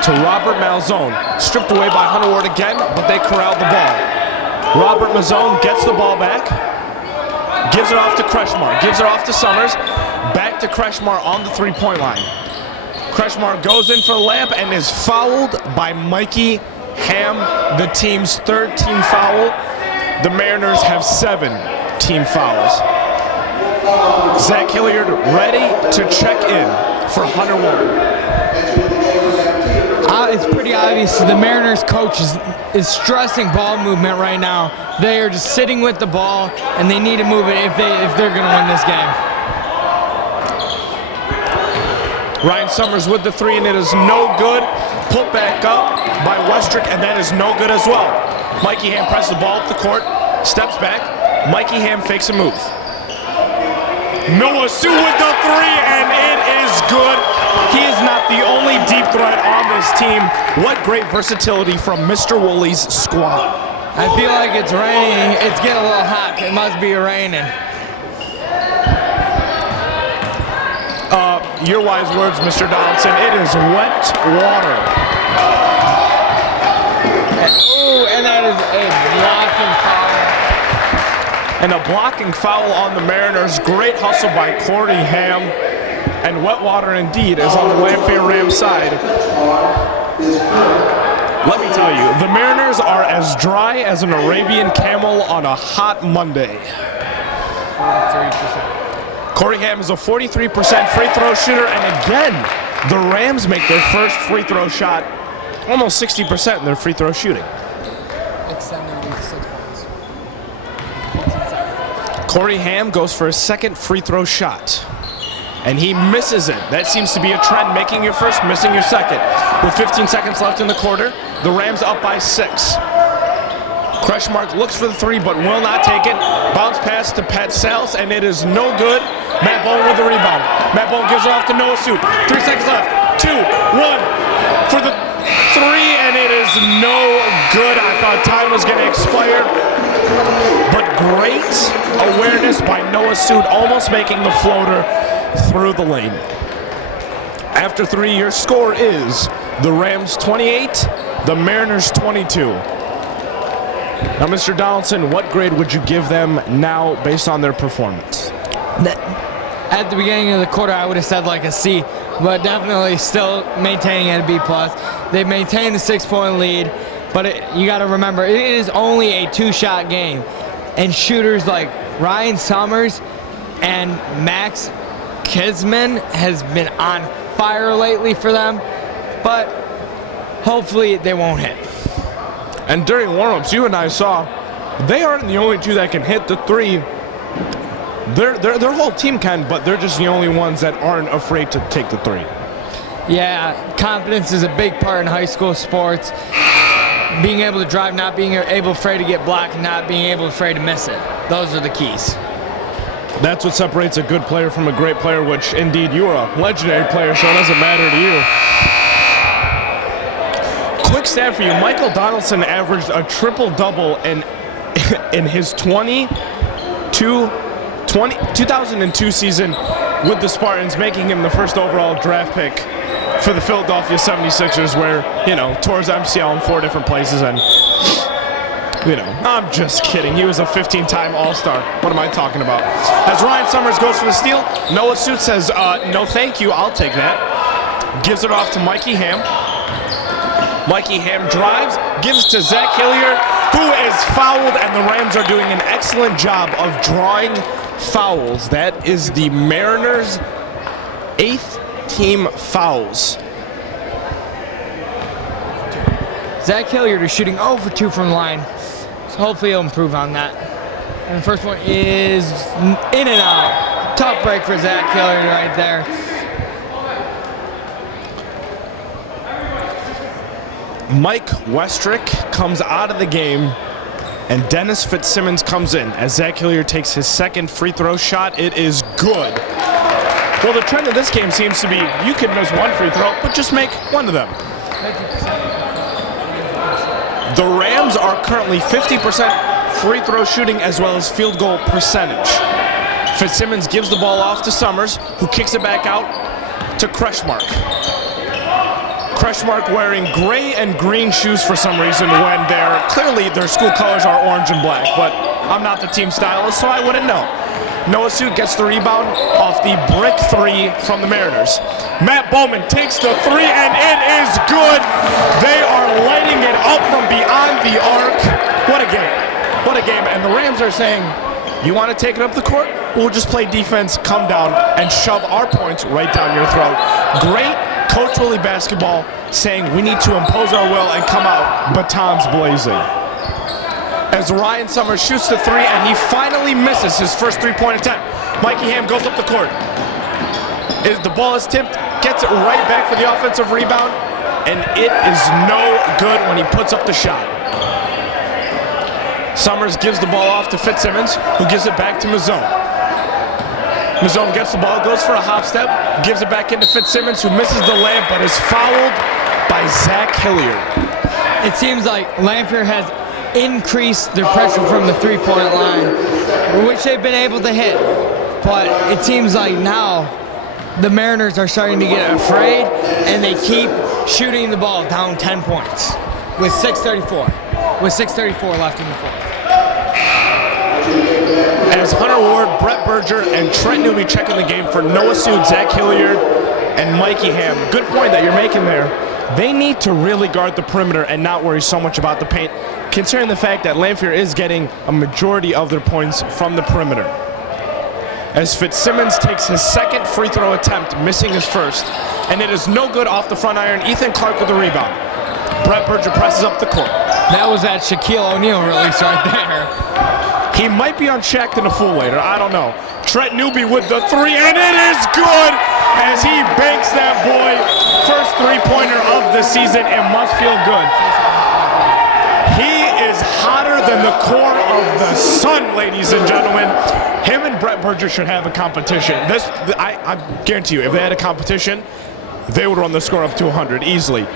to Robert Malzone. Stripped away by Hunter Ward again, but they corralled the ball. Robert Malzone gets the ball back. Gives it off to Crushmore, gives it off to Summers, back to Crushmore on the three-point line. Crushmore goes in for the layup and is fouled by Mikey Ham, the team's third team foul. The Mariners have 7 team fouls. Zach Hilliard ready to check in for Hunter Ward. It's pretty obvious the Mariners coach is stressing ball movement right now. They are just sitting with the ball, and they need to move it if they're going to win this game. Ryan Summers with the three, and it is no good. Put back up by Westrick, and that is no good as well. Mikey Ham presses the ball up the court, steps back. Mikey Ham fakes a move. Noah Sue with the three, and it is good. He is not the only deep threat on this team. What great versatility from Mr. Woolley's squad. I feel like it's raining. It's getting a little hot. It must be raining. Your wise words, Mr. Donaldson. It is wet water. Ooh, and that is a blocking foul. And a blocking foul on the Mariners. Great hustle by Corey Ham. And wet water indeed is on the Lamphere Rams side. Let me tell you, the Mariners are as dry as an Arabian camel on a hot Monday. 43%. Corey Ham is a 43% free throw shooter, and again, the Rams make their first free throw shot, almost 60% in their free throw shooting. Extending to 6 points. Corey Ham goes for his second free throw shot, and he misses it. That seems to be a trend, making your first, missing your second. With 15 seconds left in the quarter, the Rams up by 6. Crushmark looks for the three, but will not take it. Bounce pass to Pat Sales, and it is no good. Matt Bone with the rebound. Matt Bone gives it off to Noah Sue. 3 seconds left. 2, 1 for the three, and it is no good. I thought time was going to expire, but great awareness by Noah Sue, almost making the floater through the lane. After 3, your score is the Rams 28, the Mariners 22. Now, Mr. Donaldson, what grade would you give them now based on their performance? At the beginning of the quarter, I would have said like a C, but definitely still maintaining at a B+. They maintained the 6-point lead, but you got to remember, it is only a 2-shot game. And shooters like Ryan Summers and Max Kisman has been on fire lately for them, but hopefully they won't hit. And during warmups, you and I saw they aren't the only two that can hit the three. Their whole team can, but they're just the only ones that aren't afraid to take the three. Yeah, confidence is a big part in high school sports. Being able to drive, not being afraid to get blocked, not being afraid to miss it. Those are the keys. That's what separates a good player from a great player, which indeed you are a legendary player, so it doesn't matter to you. Quick stat for you, Michael Donaldson averaged a triple-double in his 2002 season with the Spartans, making him the first overall draft pick for the Philadelphia 76ers, where, tours MCL in 4 different places, and, I'm just kidding. He was a 15-time All-Star. What am I talking about? As Ryan Summers goes for the steal, Noah Sue says, no thank you, I'll take that. Gives it off to Mikey Ham. Mikey Ham drives, gives to Zach Hilliard, who is fouled, and the Rams are doing an excellent job of drawing fouls. That is the Mariners' 8th team fouls. Zach Hilliard is shooting 0 for 2 from the line, so hopefully he'll improve on that. And the first one is in and out. Tough break for Zach Hilliard right there. Mike Westrick comes out of the game, and Dennis Fitzsimmons comes in as Zach Hilliard takes his second free throw shot. It is good. Well, the trend of this game seems to be you can miss one free throw, but just make one of them. The Rams are currently 50% free throw shooting as well as field goal percentage. Fitzsimmons gives the ball off to Summers, who kicks it back out to Crushmark. Crushmark wearing gray and green shoes for some reason when clearly their school colors are orange and black, but I'm not the team stylist, so I wouldn't know. Noah Sue gets the rebound off the brick three from the Mariners. Matt Bowman takes the three, and it is good. They are lighting it up from beyond the arc. What a game. What a game. And the Rams are saying, you want to take it up the court? We'll just play defense, come down, and shove our points right down your throat. Great Coach Willie basketball saying we need to impose our will and come out batons blazing. As Ryan Summers shoots the three, and he finally misses his first three-point attempt. Mikey Ham goes up the court. The ball is tipped gets it right back for the offensive rebound, and it is no good when he puts up the shot. Summers gives the ball off to Fitzsimmons, who gives it back to Mazzone. Mazzone gets the ball, goes for a hop step, gives it back into Fitzsimmons, who misses the layup, but is fouled by Zach Hilliard. It seems like Lamphere has increased their pressure from the three-point line, which they've been able to hit. But it seems like now the Mariners are starting to get afraid, and they keep shooting the ball down 10 points with 6:34 left in the fourth. As Hunter Ward, Brett Berger, and Trent Newby check in the game for Noah Sood, Zach Hilliard, and Mikey Ham. Good point that you're making there. They need to really guard the perimeter and not worry so much about the paint, considering the fact that Lamphere is getting a majority of their points from the perimeter. As Fitzsimmons takes his second free throw attempt, missing his first, and it is no good off the front iron. Ethan Clark with the rebound. Brett Berger presses up the court. That was that Shaquille O'Neal release right there. He might be on Shaq to the fool later, I don't know. Trent Newby with the three, and it is good as he banks that boy. First three-pointer of the season. It must feel good. He is hotter than the core of the sun, ladies and gentlemen. Him and Brett Berger should have a competition. I guarantee you, if they had a competition, they would run the score up to 100 easily.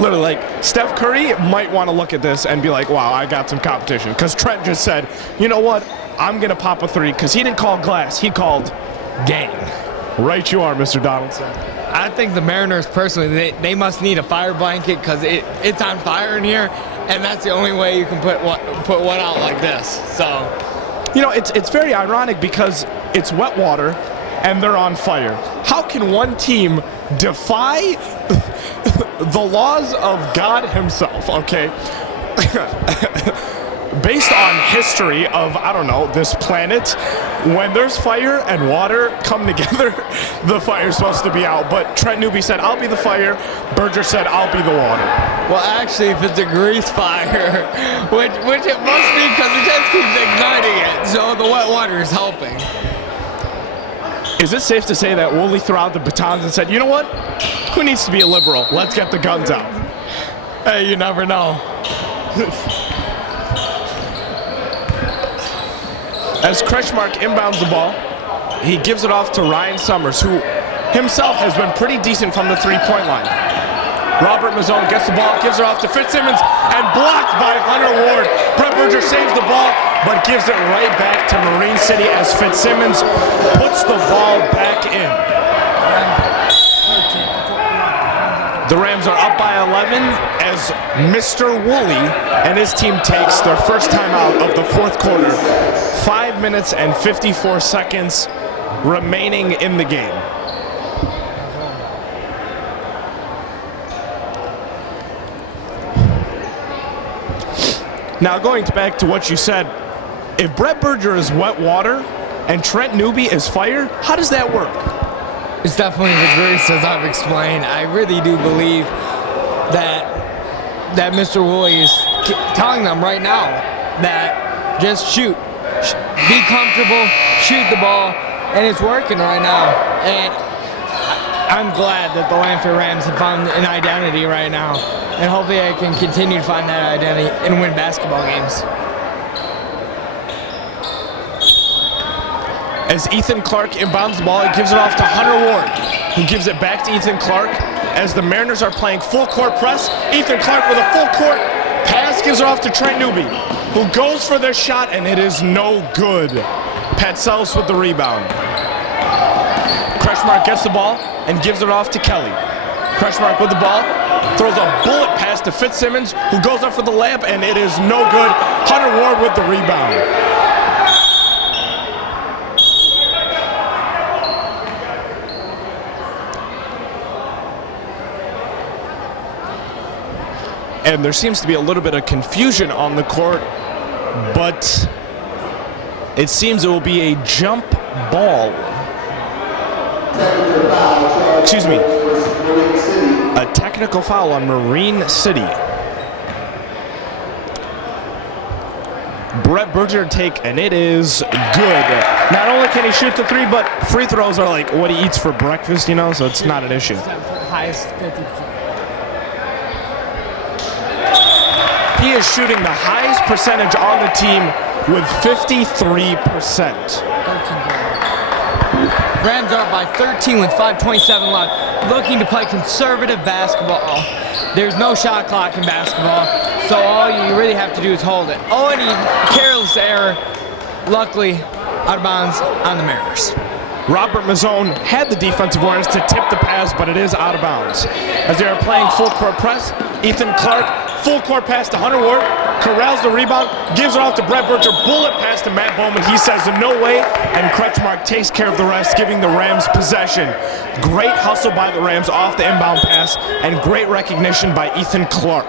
Literally, like, Steph Curry might want to look at this and be like, wow, I got some competition. Because Trent just said, you know what? I'm going to pop a three. Because he didn't call glass. He called game. Right you are, Mr. Donaldson. I think the Mariners, personally, they must need a fire blanket because it's on fire in here. And that's the only way you can put one out like this. So, you know, it's very ironic because it's wet water and they're on fire. How can one team defy the laws of God himself, okay? Based on history of, I don't know, this planet, when there's fire and water come together, the fire's supposed to be out. But Trent Newby said, I'll be the fire. Berger said, I'll be the water. Well, actually, if it's a grease fire, which it must be because it just keeps igniting it, so the wet water is helping. Is it safe to say that Woolley threw out the batons and said, you know what? Who needs to be a liberal? Let's get the guns out. Hey, you never know. As Kretschmark inbounds the ball, he gives it off to Ryan Summers, who himself has been pretty decent from the three-point line. Robert Mazzone gets the ball, gives it off to Fitzsimmons, and blocked by Hunter Ward. Brett Berger saves the ball, but gives it right back to Marine City as Fitzsimmons puts the ball back in. The Rams are up by 11 as Mr. Woolley and his team takes their first timeout of the fourth quarter. 5 minutes and 54 seconds remaining in the game. Now, going back to what you said, if Brett Berger is wet water and Trent Newby is fire, how does that work? It's definitely the grease, as I've explained. I really do believe that Mr. Woolley is telling them right now that just shoot, be comfortable, shoot the ball, and it's working right now. And I'm glad that the Lamphere Rams have found an identity right now, and hopefully I can continue to find that identity and win basketball games. As Ethan Clark inbounds the ball, he gives it off to Hunter Ward, who gives it back to Ethan Clark. As the Mariners are playing full court press, Ethan Clark with a full court pass gives it off to Trent Newby, who goes for the shot, and it is no good. Patsells with the rebound. Kretschmark gets the ball and gives it off to Kelly. Kretschmark with the ball, throws a bullet pass to Fitzsimmons, who goes up for the layup, and it is no good. Hunter Ward with the rebound. And there seems to be a little bit of confusion on the court, but it seems it will be a jump ball. Excuse me. A technical foul on Marine City. Brett Berger take, and it is good. Not only can he shoot the three, but free throws are like what he eats for breakfast, you know, so it's not an issue. Highest 50%. He is shooting the highest percentage on the team with 53%. Rams are up by 13 with 5:27 left. Looking to play conservative basketball. There's no shot clock in basketball, so all you really have to do is hold it. Oh, and careless error, luckily out of bounds on the Mariners. Robert Mazzone had the defensive awareness to tip the pass, but it is out of bounds. As they are playing full court press, Ethan Clark, full court pass to Hunter Ward, corrals the rebound, gives it off to Brett Berger, bullet pass to Matt Bowman. He says no way, and Kretschmark takes care of the rest, giving the Rams possession. Great hustle by the Rams off the inbound pass, and great recognition by Ethan Clark.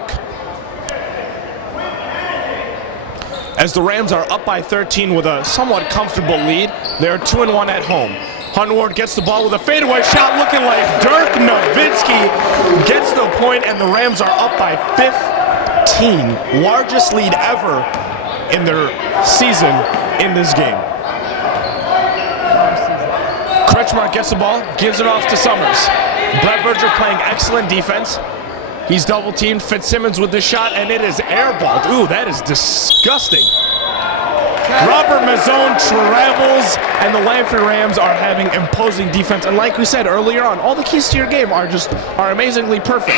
As the Rams are up by 13 with a somewhat comfortable lead, they're 2-1 at home. Hunter Ward gets the ball with a fadeaway shot looking like Dirk Nowitzki, gets the point, and the Rams are up by 15. Largest lead ever in their season in this game. Kretschmark gets the ball, gives it off to Summers. Brett Berger playing excellent defense. He's double teamed, Fitzsimmons with the shot, and it is airballed. Ooh, that is disgusting. Robert Mazzone travels, and the Lamphere Rams are having imposing defense. And like we said earlier on, all the keys to your game are amazingly perfect.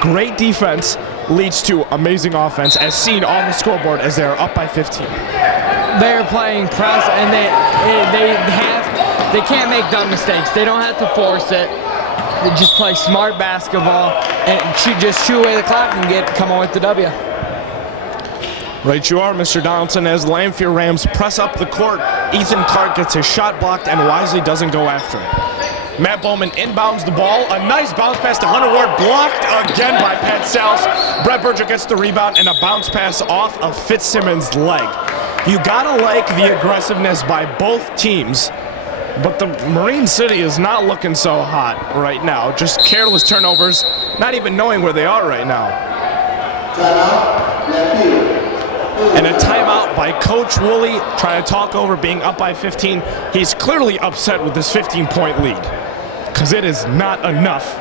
Great defense leads to amazing offense, as seen on the scoreboard as they are up by 15. They're playing press, and they can't make dumb mistakes. They don't have to force it. They just play smart basketball and just chew away the clock and come on with the W. Right you are, Mr. Donaldson, as the Lamphere Rams press up the court. Ethan Clark gets his shot blocked and wisely doesn't go after it. Matt Bowman inbounds the ball. A nice bounce pass to Hunter Ward, blocked again by Pat South. Brett Berger gets the rebound and a bounce pass off of Fitzsimmons' leg. You gotta like the aggressiveness by both teams, but the Marine City is not looking so hot right now. Just careless turnovers, not even knowing where they are right now. And a timeout by Coach Woolley, trying to talk over being up by 15. He's clearly upset with this 15-point lead, because it is not enough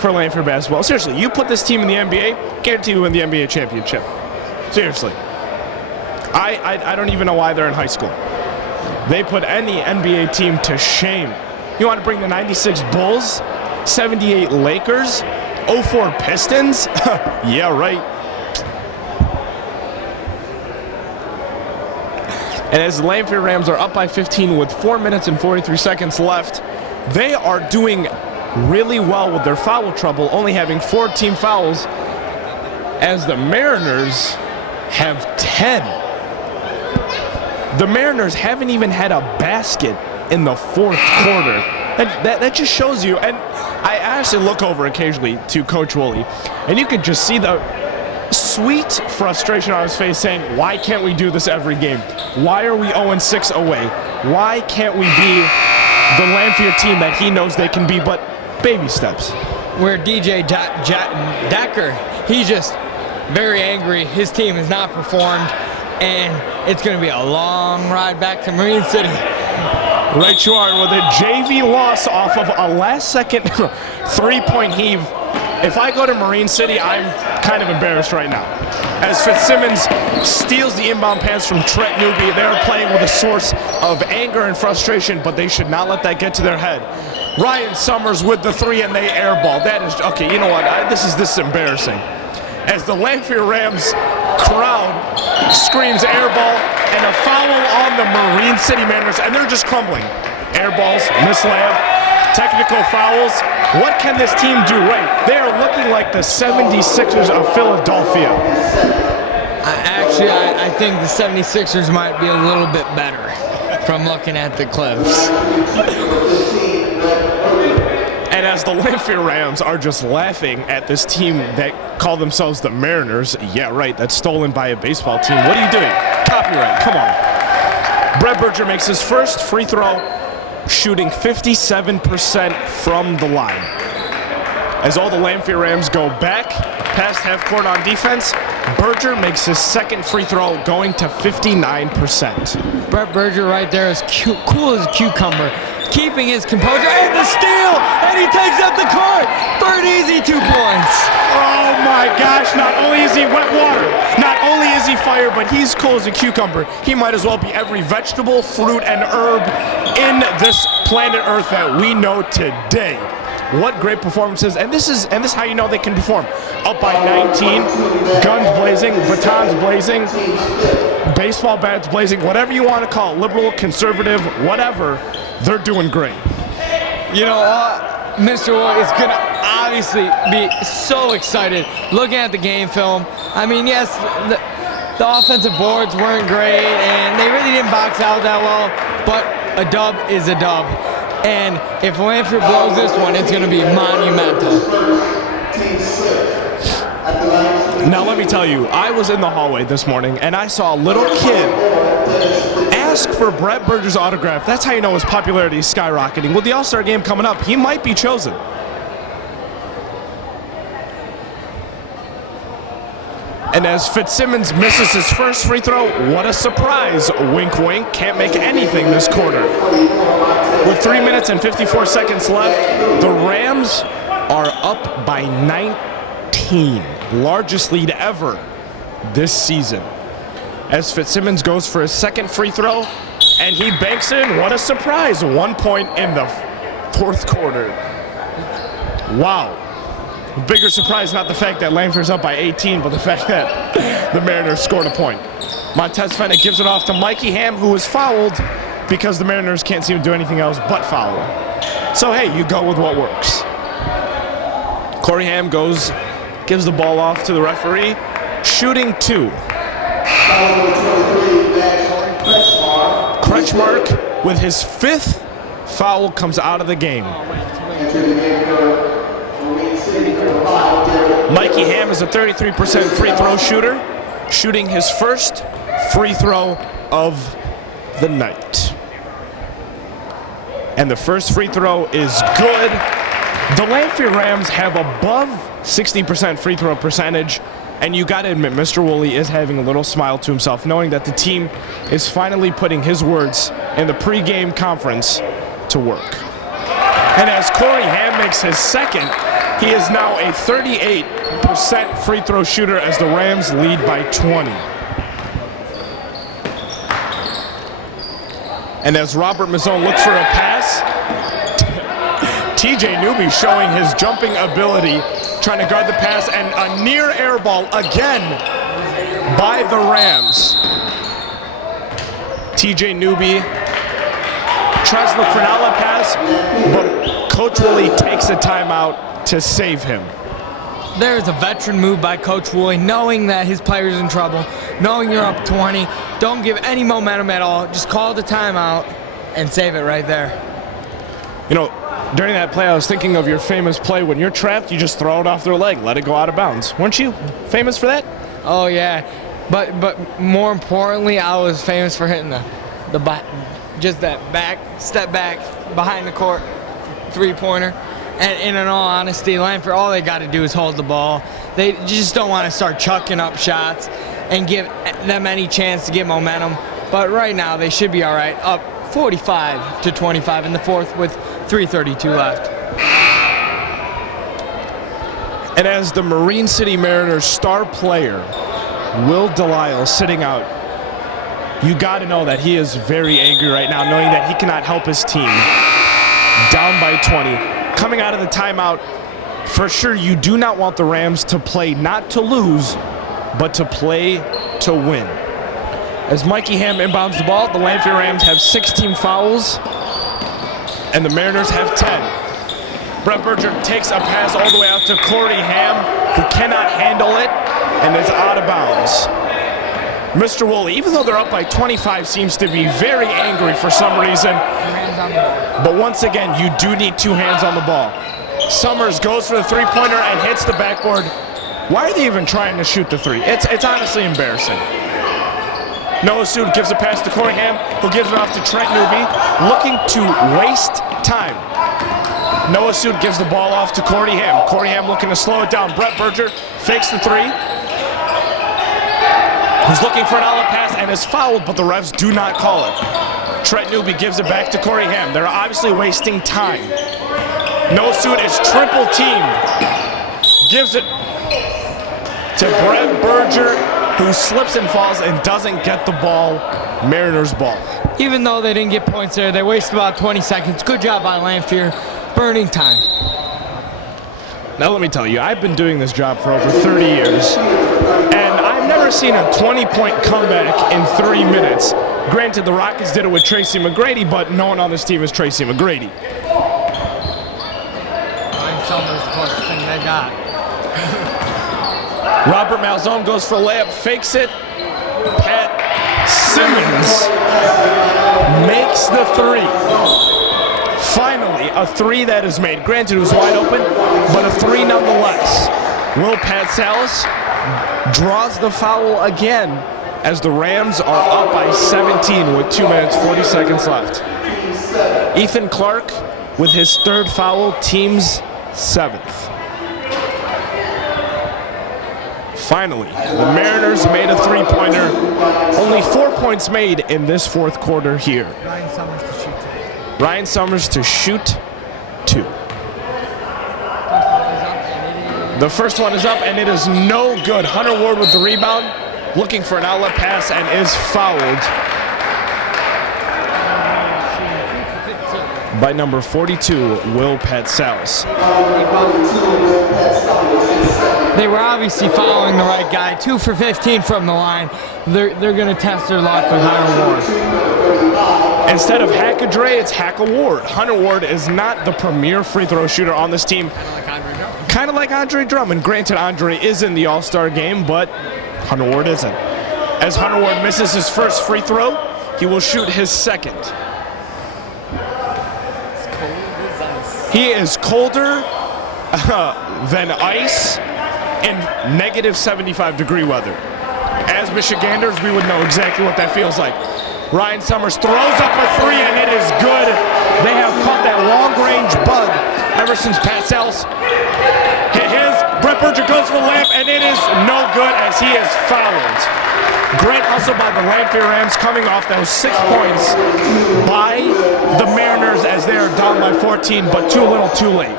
for Lamphere basketball. Seriously, you put this team in the NBA, guarantee you win the NBA championship. Seriously. I don't even know why they're in high school. They put any NBA team to shame. You want to bring the 96 Bulls, 78 Lakers, 04 Pistons? Yeah, right. And as the Lamphere Rams are up by 15 with 4 minutes and 43 seconds left, they are doing really well with their foul trouble, only having 4 team fouls, as the Mariners have 10. The Mariners haven't even had a basket in the fourth quarter. And that just shows you, and I actually look over occasionally to Coach Woolley, and you could just see the sweet frustration on his face saying, why can't we do this every game? Why are we 0-6 away? Why can't we be the Lamphere team that he knows they can be, but baby steps? Where DJ Decker, he's just very angry. His team has not performed, and it's going to be a long ride back to Marine City. Right you are, with a JV loss off of a last-second three-point heave. If I go to Marine City, I'm kind of embarrassed right now. As Fitzsimmons steals the inbound pass from Trent Newby, they're playing with a source of anger and frustration, but they should not let that get to their head. Ryan Summers with the three, and they airball. That is, okay, you know what, this is embarrassing. As the Lamphere Rams crowd screams airball, and a foul on the Marine City Mariners, and they're just crumbling. Airballs, miss layup, technical fouls. What can this team do right? They are looking like the 76ers of Philadelphia. I think the 76ers might be a little bit better from looking at the clips. And as the Lamphere Rams are just laughing at this team that call themselves the Mariners, yeah, right, that's stolen by a baseball team. What are you doing? Copyright, come on. Brett Berger makes his first free throw, shooting 57% from the line. As all the Lamphere Rams go back, past half court on defense, Berger makes his second free throw, going to 59%. Brett Berger right there is cool as a cucumber, keeping his composure, and the steal, and he takes up the court for an easy 2 points. Oh my gosh, not only is he wet water, not only is he fire, but he's cool as a cucumber. He might as well be every vegetable, fruit, and herb in this planet Earth that we know today. What great performances, and this is how you know they can perform. Up by 19, guns blazing, batons blazing, baseball bats blazing, whatever you want to call it, liberal, conservative, whatever, they're doing great. You know what? Mr. Wood is going to obviously be so excited looking at the game film. I mean, yes, the offensive boards weren't great, and they really didn't box out that well, but a dub is a dub. And if Lamphere blows this one, it's going to be monumental. Now let me tell you, I was in the hallway this morning and I saw a little kid ask for Brett Berger's autograph. That's how you know his popularity is skyrocketing. With the All-Star game coming up, he might be chosen. And as Fitzsimmons misses his first free throw, what a surprise. Wink, wink. Can't make anything this quarter. With 3 minutes and 54 seconds left, the Rams are up by 19. Largest lead ever this season. As Fitzsimmons goes for his second free throw, and he banks in. What a surprise. 1 point in the fourth quarter. Wow. Bigger surprise, not the fact that Lamphere's up by 18, but the fact that the Mariners scored a point. Montez Fennick gives it off to Mikey Ham, who was fouled because the Mariners can't seem to do anything else but foul him. So, hey, you go with what works. Corey Ham gives the ball off to the referee, shooting 2. Kretschmark, with his 5th foul, comes out of the game. Mikey Ham is a 33% free throw shooter, shooting his first free throw of the night. And the first free throw is good. The Lamphere Rams have above 60% free throw percentage, and you got to admit, Mr. Woolley is having a little smile to himself, knowing that the team is finally putting his words in the pregame conference to work. And as Corey Ham makes his second, he is now a 38% free throw shooter as the Rams lead by 20. And as Robert Mazzone looks for a pass, TJ Newby showing his jumping ability, trying to guard the pass, and a near air ball again by the Rams. TJ Newby tries to look for an outlet pass, but Coach Woolley takes a timeout to save him. There's a veteran move by Coach Woolley, knowing that his player's in trouble, knowing you're up 20. Don't give any momentum at all. Just call the timeout and save it right there. You know, during that play, I was thinking of your famous play. When you're trapped, you just throw it off their leg, let it go out of bounds. Weren't you famous for that? Oh, yeah. But more importantly, I was famous for hitting just that step back behind the court three-pointer. And in all honesty, Lamphere, all they got to do is hold the ball. They just don't want to start chucking up shots and give them any chance to get momentum. But right now, they should be all right, up 45-25 in the fourth with 3:32 left. And as the Marine City Mariners star player, Will Delisle, sitting out, you got to know that he is very angry right now, knowing that he cannot help his team. Down by 20. Coming out of the timeout, for sure you do not want the Rams to play not to lose, but to play to win. As Mikey Ham inbounds the ball, the Lamphere Rams have 16 fouls, and the Mariners have 10. Brett Berger takes a pass all the way out to Corey Ham, who cannot handle it, and is out of bounds. Mr. Woolley, even though they're up by 25, seems to be very angry for some reason. But once again, you do need 2 hands on the ball. Summers goes for the three-pointer and hits the backboard. Why are they even trying to shoot the three? It's honestly embarrassing. Noah Sood gives a pass to Corey Ham, who gives it off to Trent Newby, looking to waste time. Noah Sood gives the ball off to Corey Ham. Corey Ham looking to slow it down. Brett Berger fakes the three. who's looking for an outlet pass and is fouled, but the refs do not call it. Trent Newby gives it back to Corey Ham. They're obviously wasting time. No suit is triple teamed. Gives it to Brett Berger, who slips and falls and doesn't get the ball. Mariners ball. Even though they didn't get points there, they wasted about 20 seconds. Good job by Lamphere. Burning time. Now let me tell you, I've been doing this job for over 30 years, and I've never seen a 20-point comeback in 3 minutes. Granted, the Rockets did it with Tracy McGrady, but no one on this team is Tracy McGrady. Ryan Summers, the closest thing they got. Robert Malzone goes for a layup, fakes it. Pat Simmons makes the three. Finally, a three that is made. Granted, it was wide open, but a three nonetheless. Will Pat Salas draws the foul again as the Rams are up by 17 with 2 minutes, 40 seconds left. Ethan Clark with his third foul, team's 7th. Finally, the Mariners made a three-pointer. Only 4 points made in this fourth quarter here. Ryan Summers to shoot 2. Ryan Summers to shoot 2. The first one is up, and it is no good. Hunter Ward with the rebound, looking for an outlet pass, and is fouled by number 42, Will Patsalis. They were obviously following the right guy. 2 for 15 from the line. They're going to test their luck with Hunter Ward. Instead of Hackadre, it's Hack-A-Ward. Hunter Ward is not the premier free throw shooter on this team. Kind of like Andre Drummond. Granted, Andre is in the All-Star game, but Hunter Ward isn't. As Hunter Ward misses his first free throw, he will shoot his second. He is colder than ice in negative 75-degree weather. As Michiganders, we would know exactly what that feels like. Ryan Summers throws up a three, and it is good. They have caught that long-range bug ever since Pat Salas hit his. Brett Berger goes for the lamp, and it is no good as he is fouled. Great hustle by the Lamphere Rams, coming off those 6 points by the Mariners as they are down by 14, but too little too late.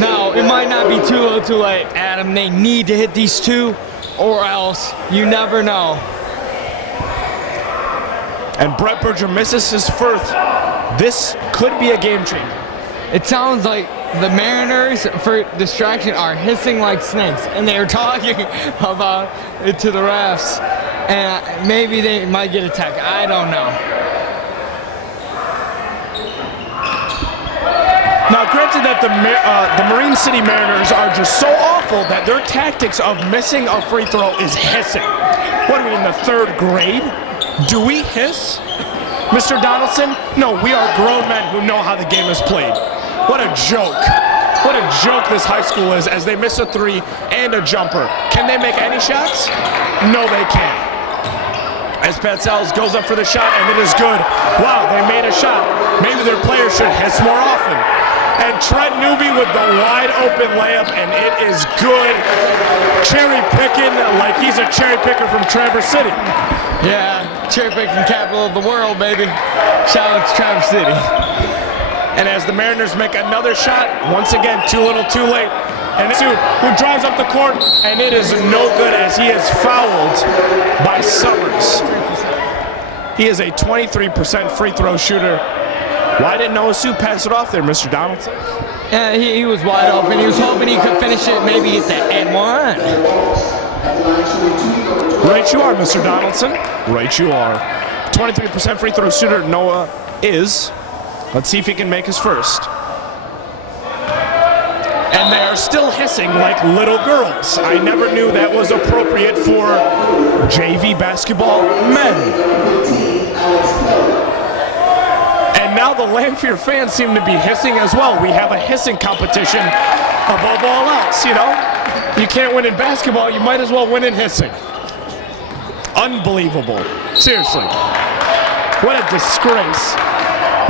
No, it might not be too little too late, Adam. They need to hit these 2, or else you never know. And Brett Berger misses his first. This could be a game changer. It sounds like the Mariners, for distraction, are hissing like snakes, and they are talking about it to the refs, and maybe they might get a tech. I don't know. Now, granted that the Marine City Mariners are just so awful that their tactics of missing a free throw is hissing. What are we, in the 3rd grade? Do we hiss, Mr. Donaldson? No, we are grown men who know how the game is played. What a joke. What a joke this high school is as they miss a 3 and a jumper. Can they make any shots? No, they can't. As Patsalis goes up for the shot, and it is good. Wow, they made a shot. Maybe their players should hiss more often. And Trent Newby with the wide open layup, and it is good. Cherry picking like he's a cherry picker from Traverse City. Yeah, cherry picking capital of the world, baby. Shout out to Traverse City. And as the Mariners make another shot, once again, too little, too late. And this who drives up the court, and it is no good as he is fouled by Summers. He is a 23% free throw shooter. Why didn't Noah Sue pass it off there, Mr. Donaldson? Yeah, he was wide open. He was hoping he could finish it, maybe get the and one. Right you are, Mr. Donaldson. Right you are. 23% free throw shooter Noah is. Let's see if he can make his first. And they are still hissing like little girls. I never knew that was appropriate for JV basketball men. And now the Lamphere fans seem to be hissing as well. We have a hissing competition above all else, you know? You can't win in basketball, you might as well win in hissing. Unbelievable. Seriously. What a disgrace.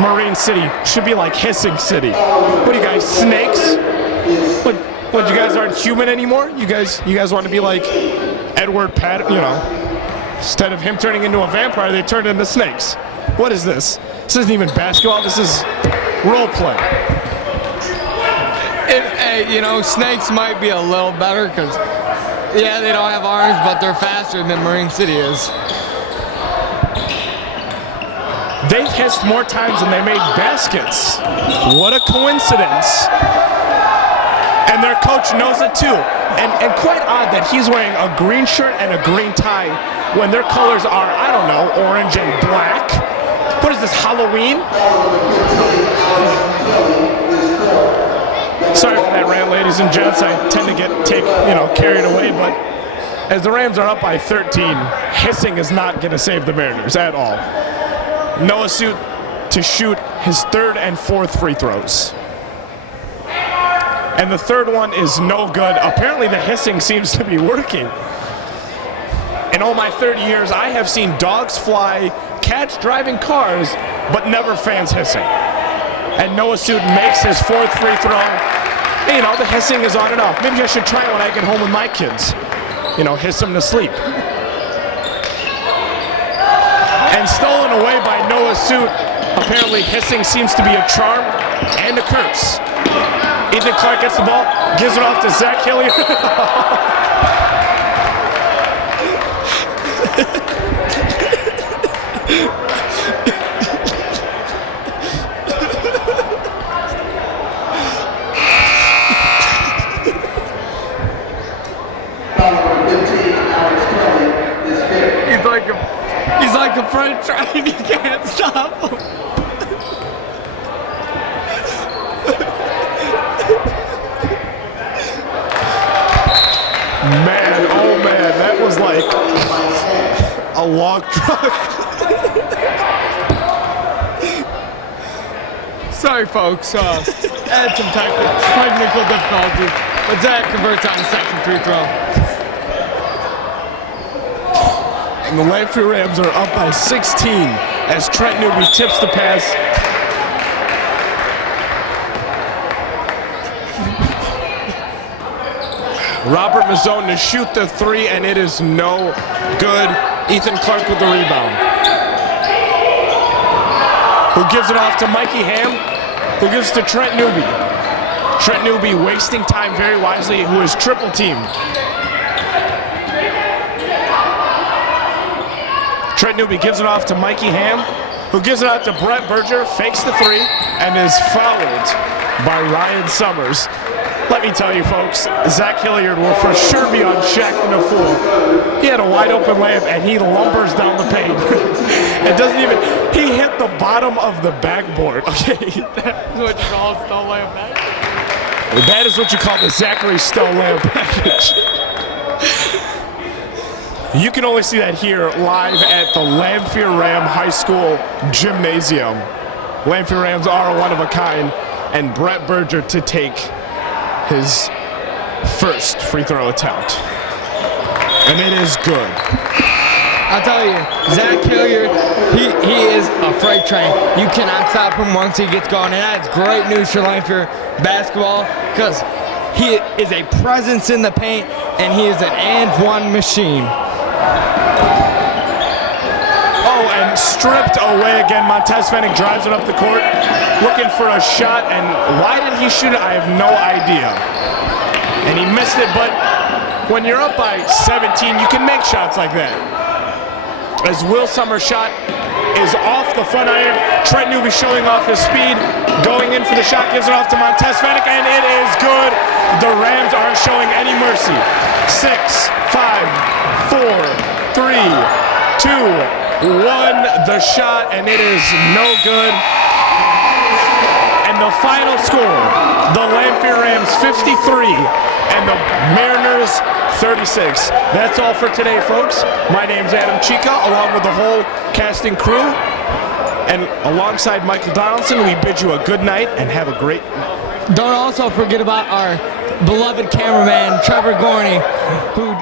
Marine City should be like Hissing City. What are you guys, snakes? What you guys aren't human anymore? You guys want to be like Edward instead of him turning into a vampire, they turned into snakes. What is this? This isn't even basketball. This is role play. Snakes might be a little better because, yeah, they don't have arms, but they're faster than Marine City is. They've hissed more times than they made baskets. What a coincidence. And their coach knows it too. And quite odd that he's wearing a green shirt and a green tie when their colors are, I don't know, orange and black. What is this, Halloween? Sorry for that rant, ladies and gents. I tend to get carried away, but as the Rams are up by 13, hissing is not going to save the Mariners at all. Noah Suit to shoot his third and fourth free throws. And the third one is no good. Apparently the hissing seems to be working. In all my 30 years, I have seen dogs fly, cats driving cars, but never fans hissing. And Noah Suit makes his fourth free throw. And, the hissing is on and off. Maybe I should try it when I get home with my kids. Hiss them to sleep. And stolen away by Noah Suit. Apparently hissing seems to be a charm and a curse. Ethan Clark gets the ball, gives it off to Zach Hilliard. He's like a friend trying, you can't stop him. Man, oh man, that was like a log truck. Sorry, folks. Had some technical difficulties, but Zach converts on the second free throw. And the Lamphere Rams are up by 16 as Trent Newby tips the pass. Robert Mazzone to shoot the three, and it is no good. Ethan Clark with the rebound. Who gives it off to Mikey Ham, who gives it to Trent Newby. Trent Newby wasting time very wisely, who is triple teamed. Trent Newby gives it off to Mikey Ham, who gives it out to Brett Berger, fakes the three, and is fouled by Ryan Summers. Let me tell you, folks, Zach Hilliard will for sure be on Shaqtin' a Fool. He had a wide open layup, and he lumbers down the paint. It doesn't even, he hit the bottom of the backboard. Okay. That's what you call a Stowe layup package? That is what you call the Zachary Stowe layup package. You can only see that here live at the Lamphere Ram High School Gymnasium. Lamphere Rams are one of a kind, and Brett Berger to take his first free throw attempt. And it is good. I'll tell you, Zach Hilliard, he is a freight train. You cannot stop him once he gets going, and that's great news for Lamphere basketball because he is a presence in the paint, and he is an and-one machine. Oh, and stripped away again. Montez Fennick drives it up the court, looking for a shot, and why did he shoot it? I have no idea. And he missed it, but when you're up by 17, you can make shots like that. As Will Summers' shot is off the front iron, Trent Newby showing off his speed, going in for the shot, gives it off to Montez Fennick, and it is good. The Rams aren't showing any mercy. 6, 5, 4, 3, 2, 1, the shot, and it is no good. And the final score, the Lamphere Rams 53 and the Mariners 36. That's all for today, folks. My name's Adam Chica, along with the whole casting crew. And alongside Michael Donaldson, we bid you a good night and have a great night. Don't also forget about our beloved cameraman, Trevor Gorney, who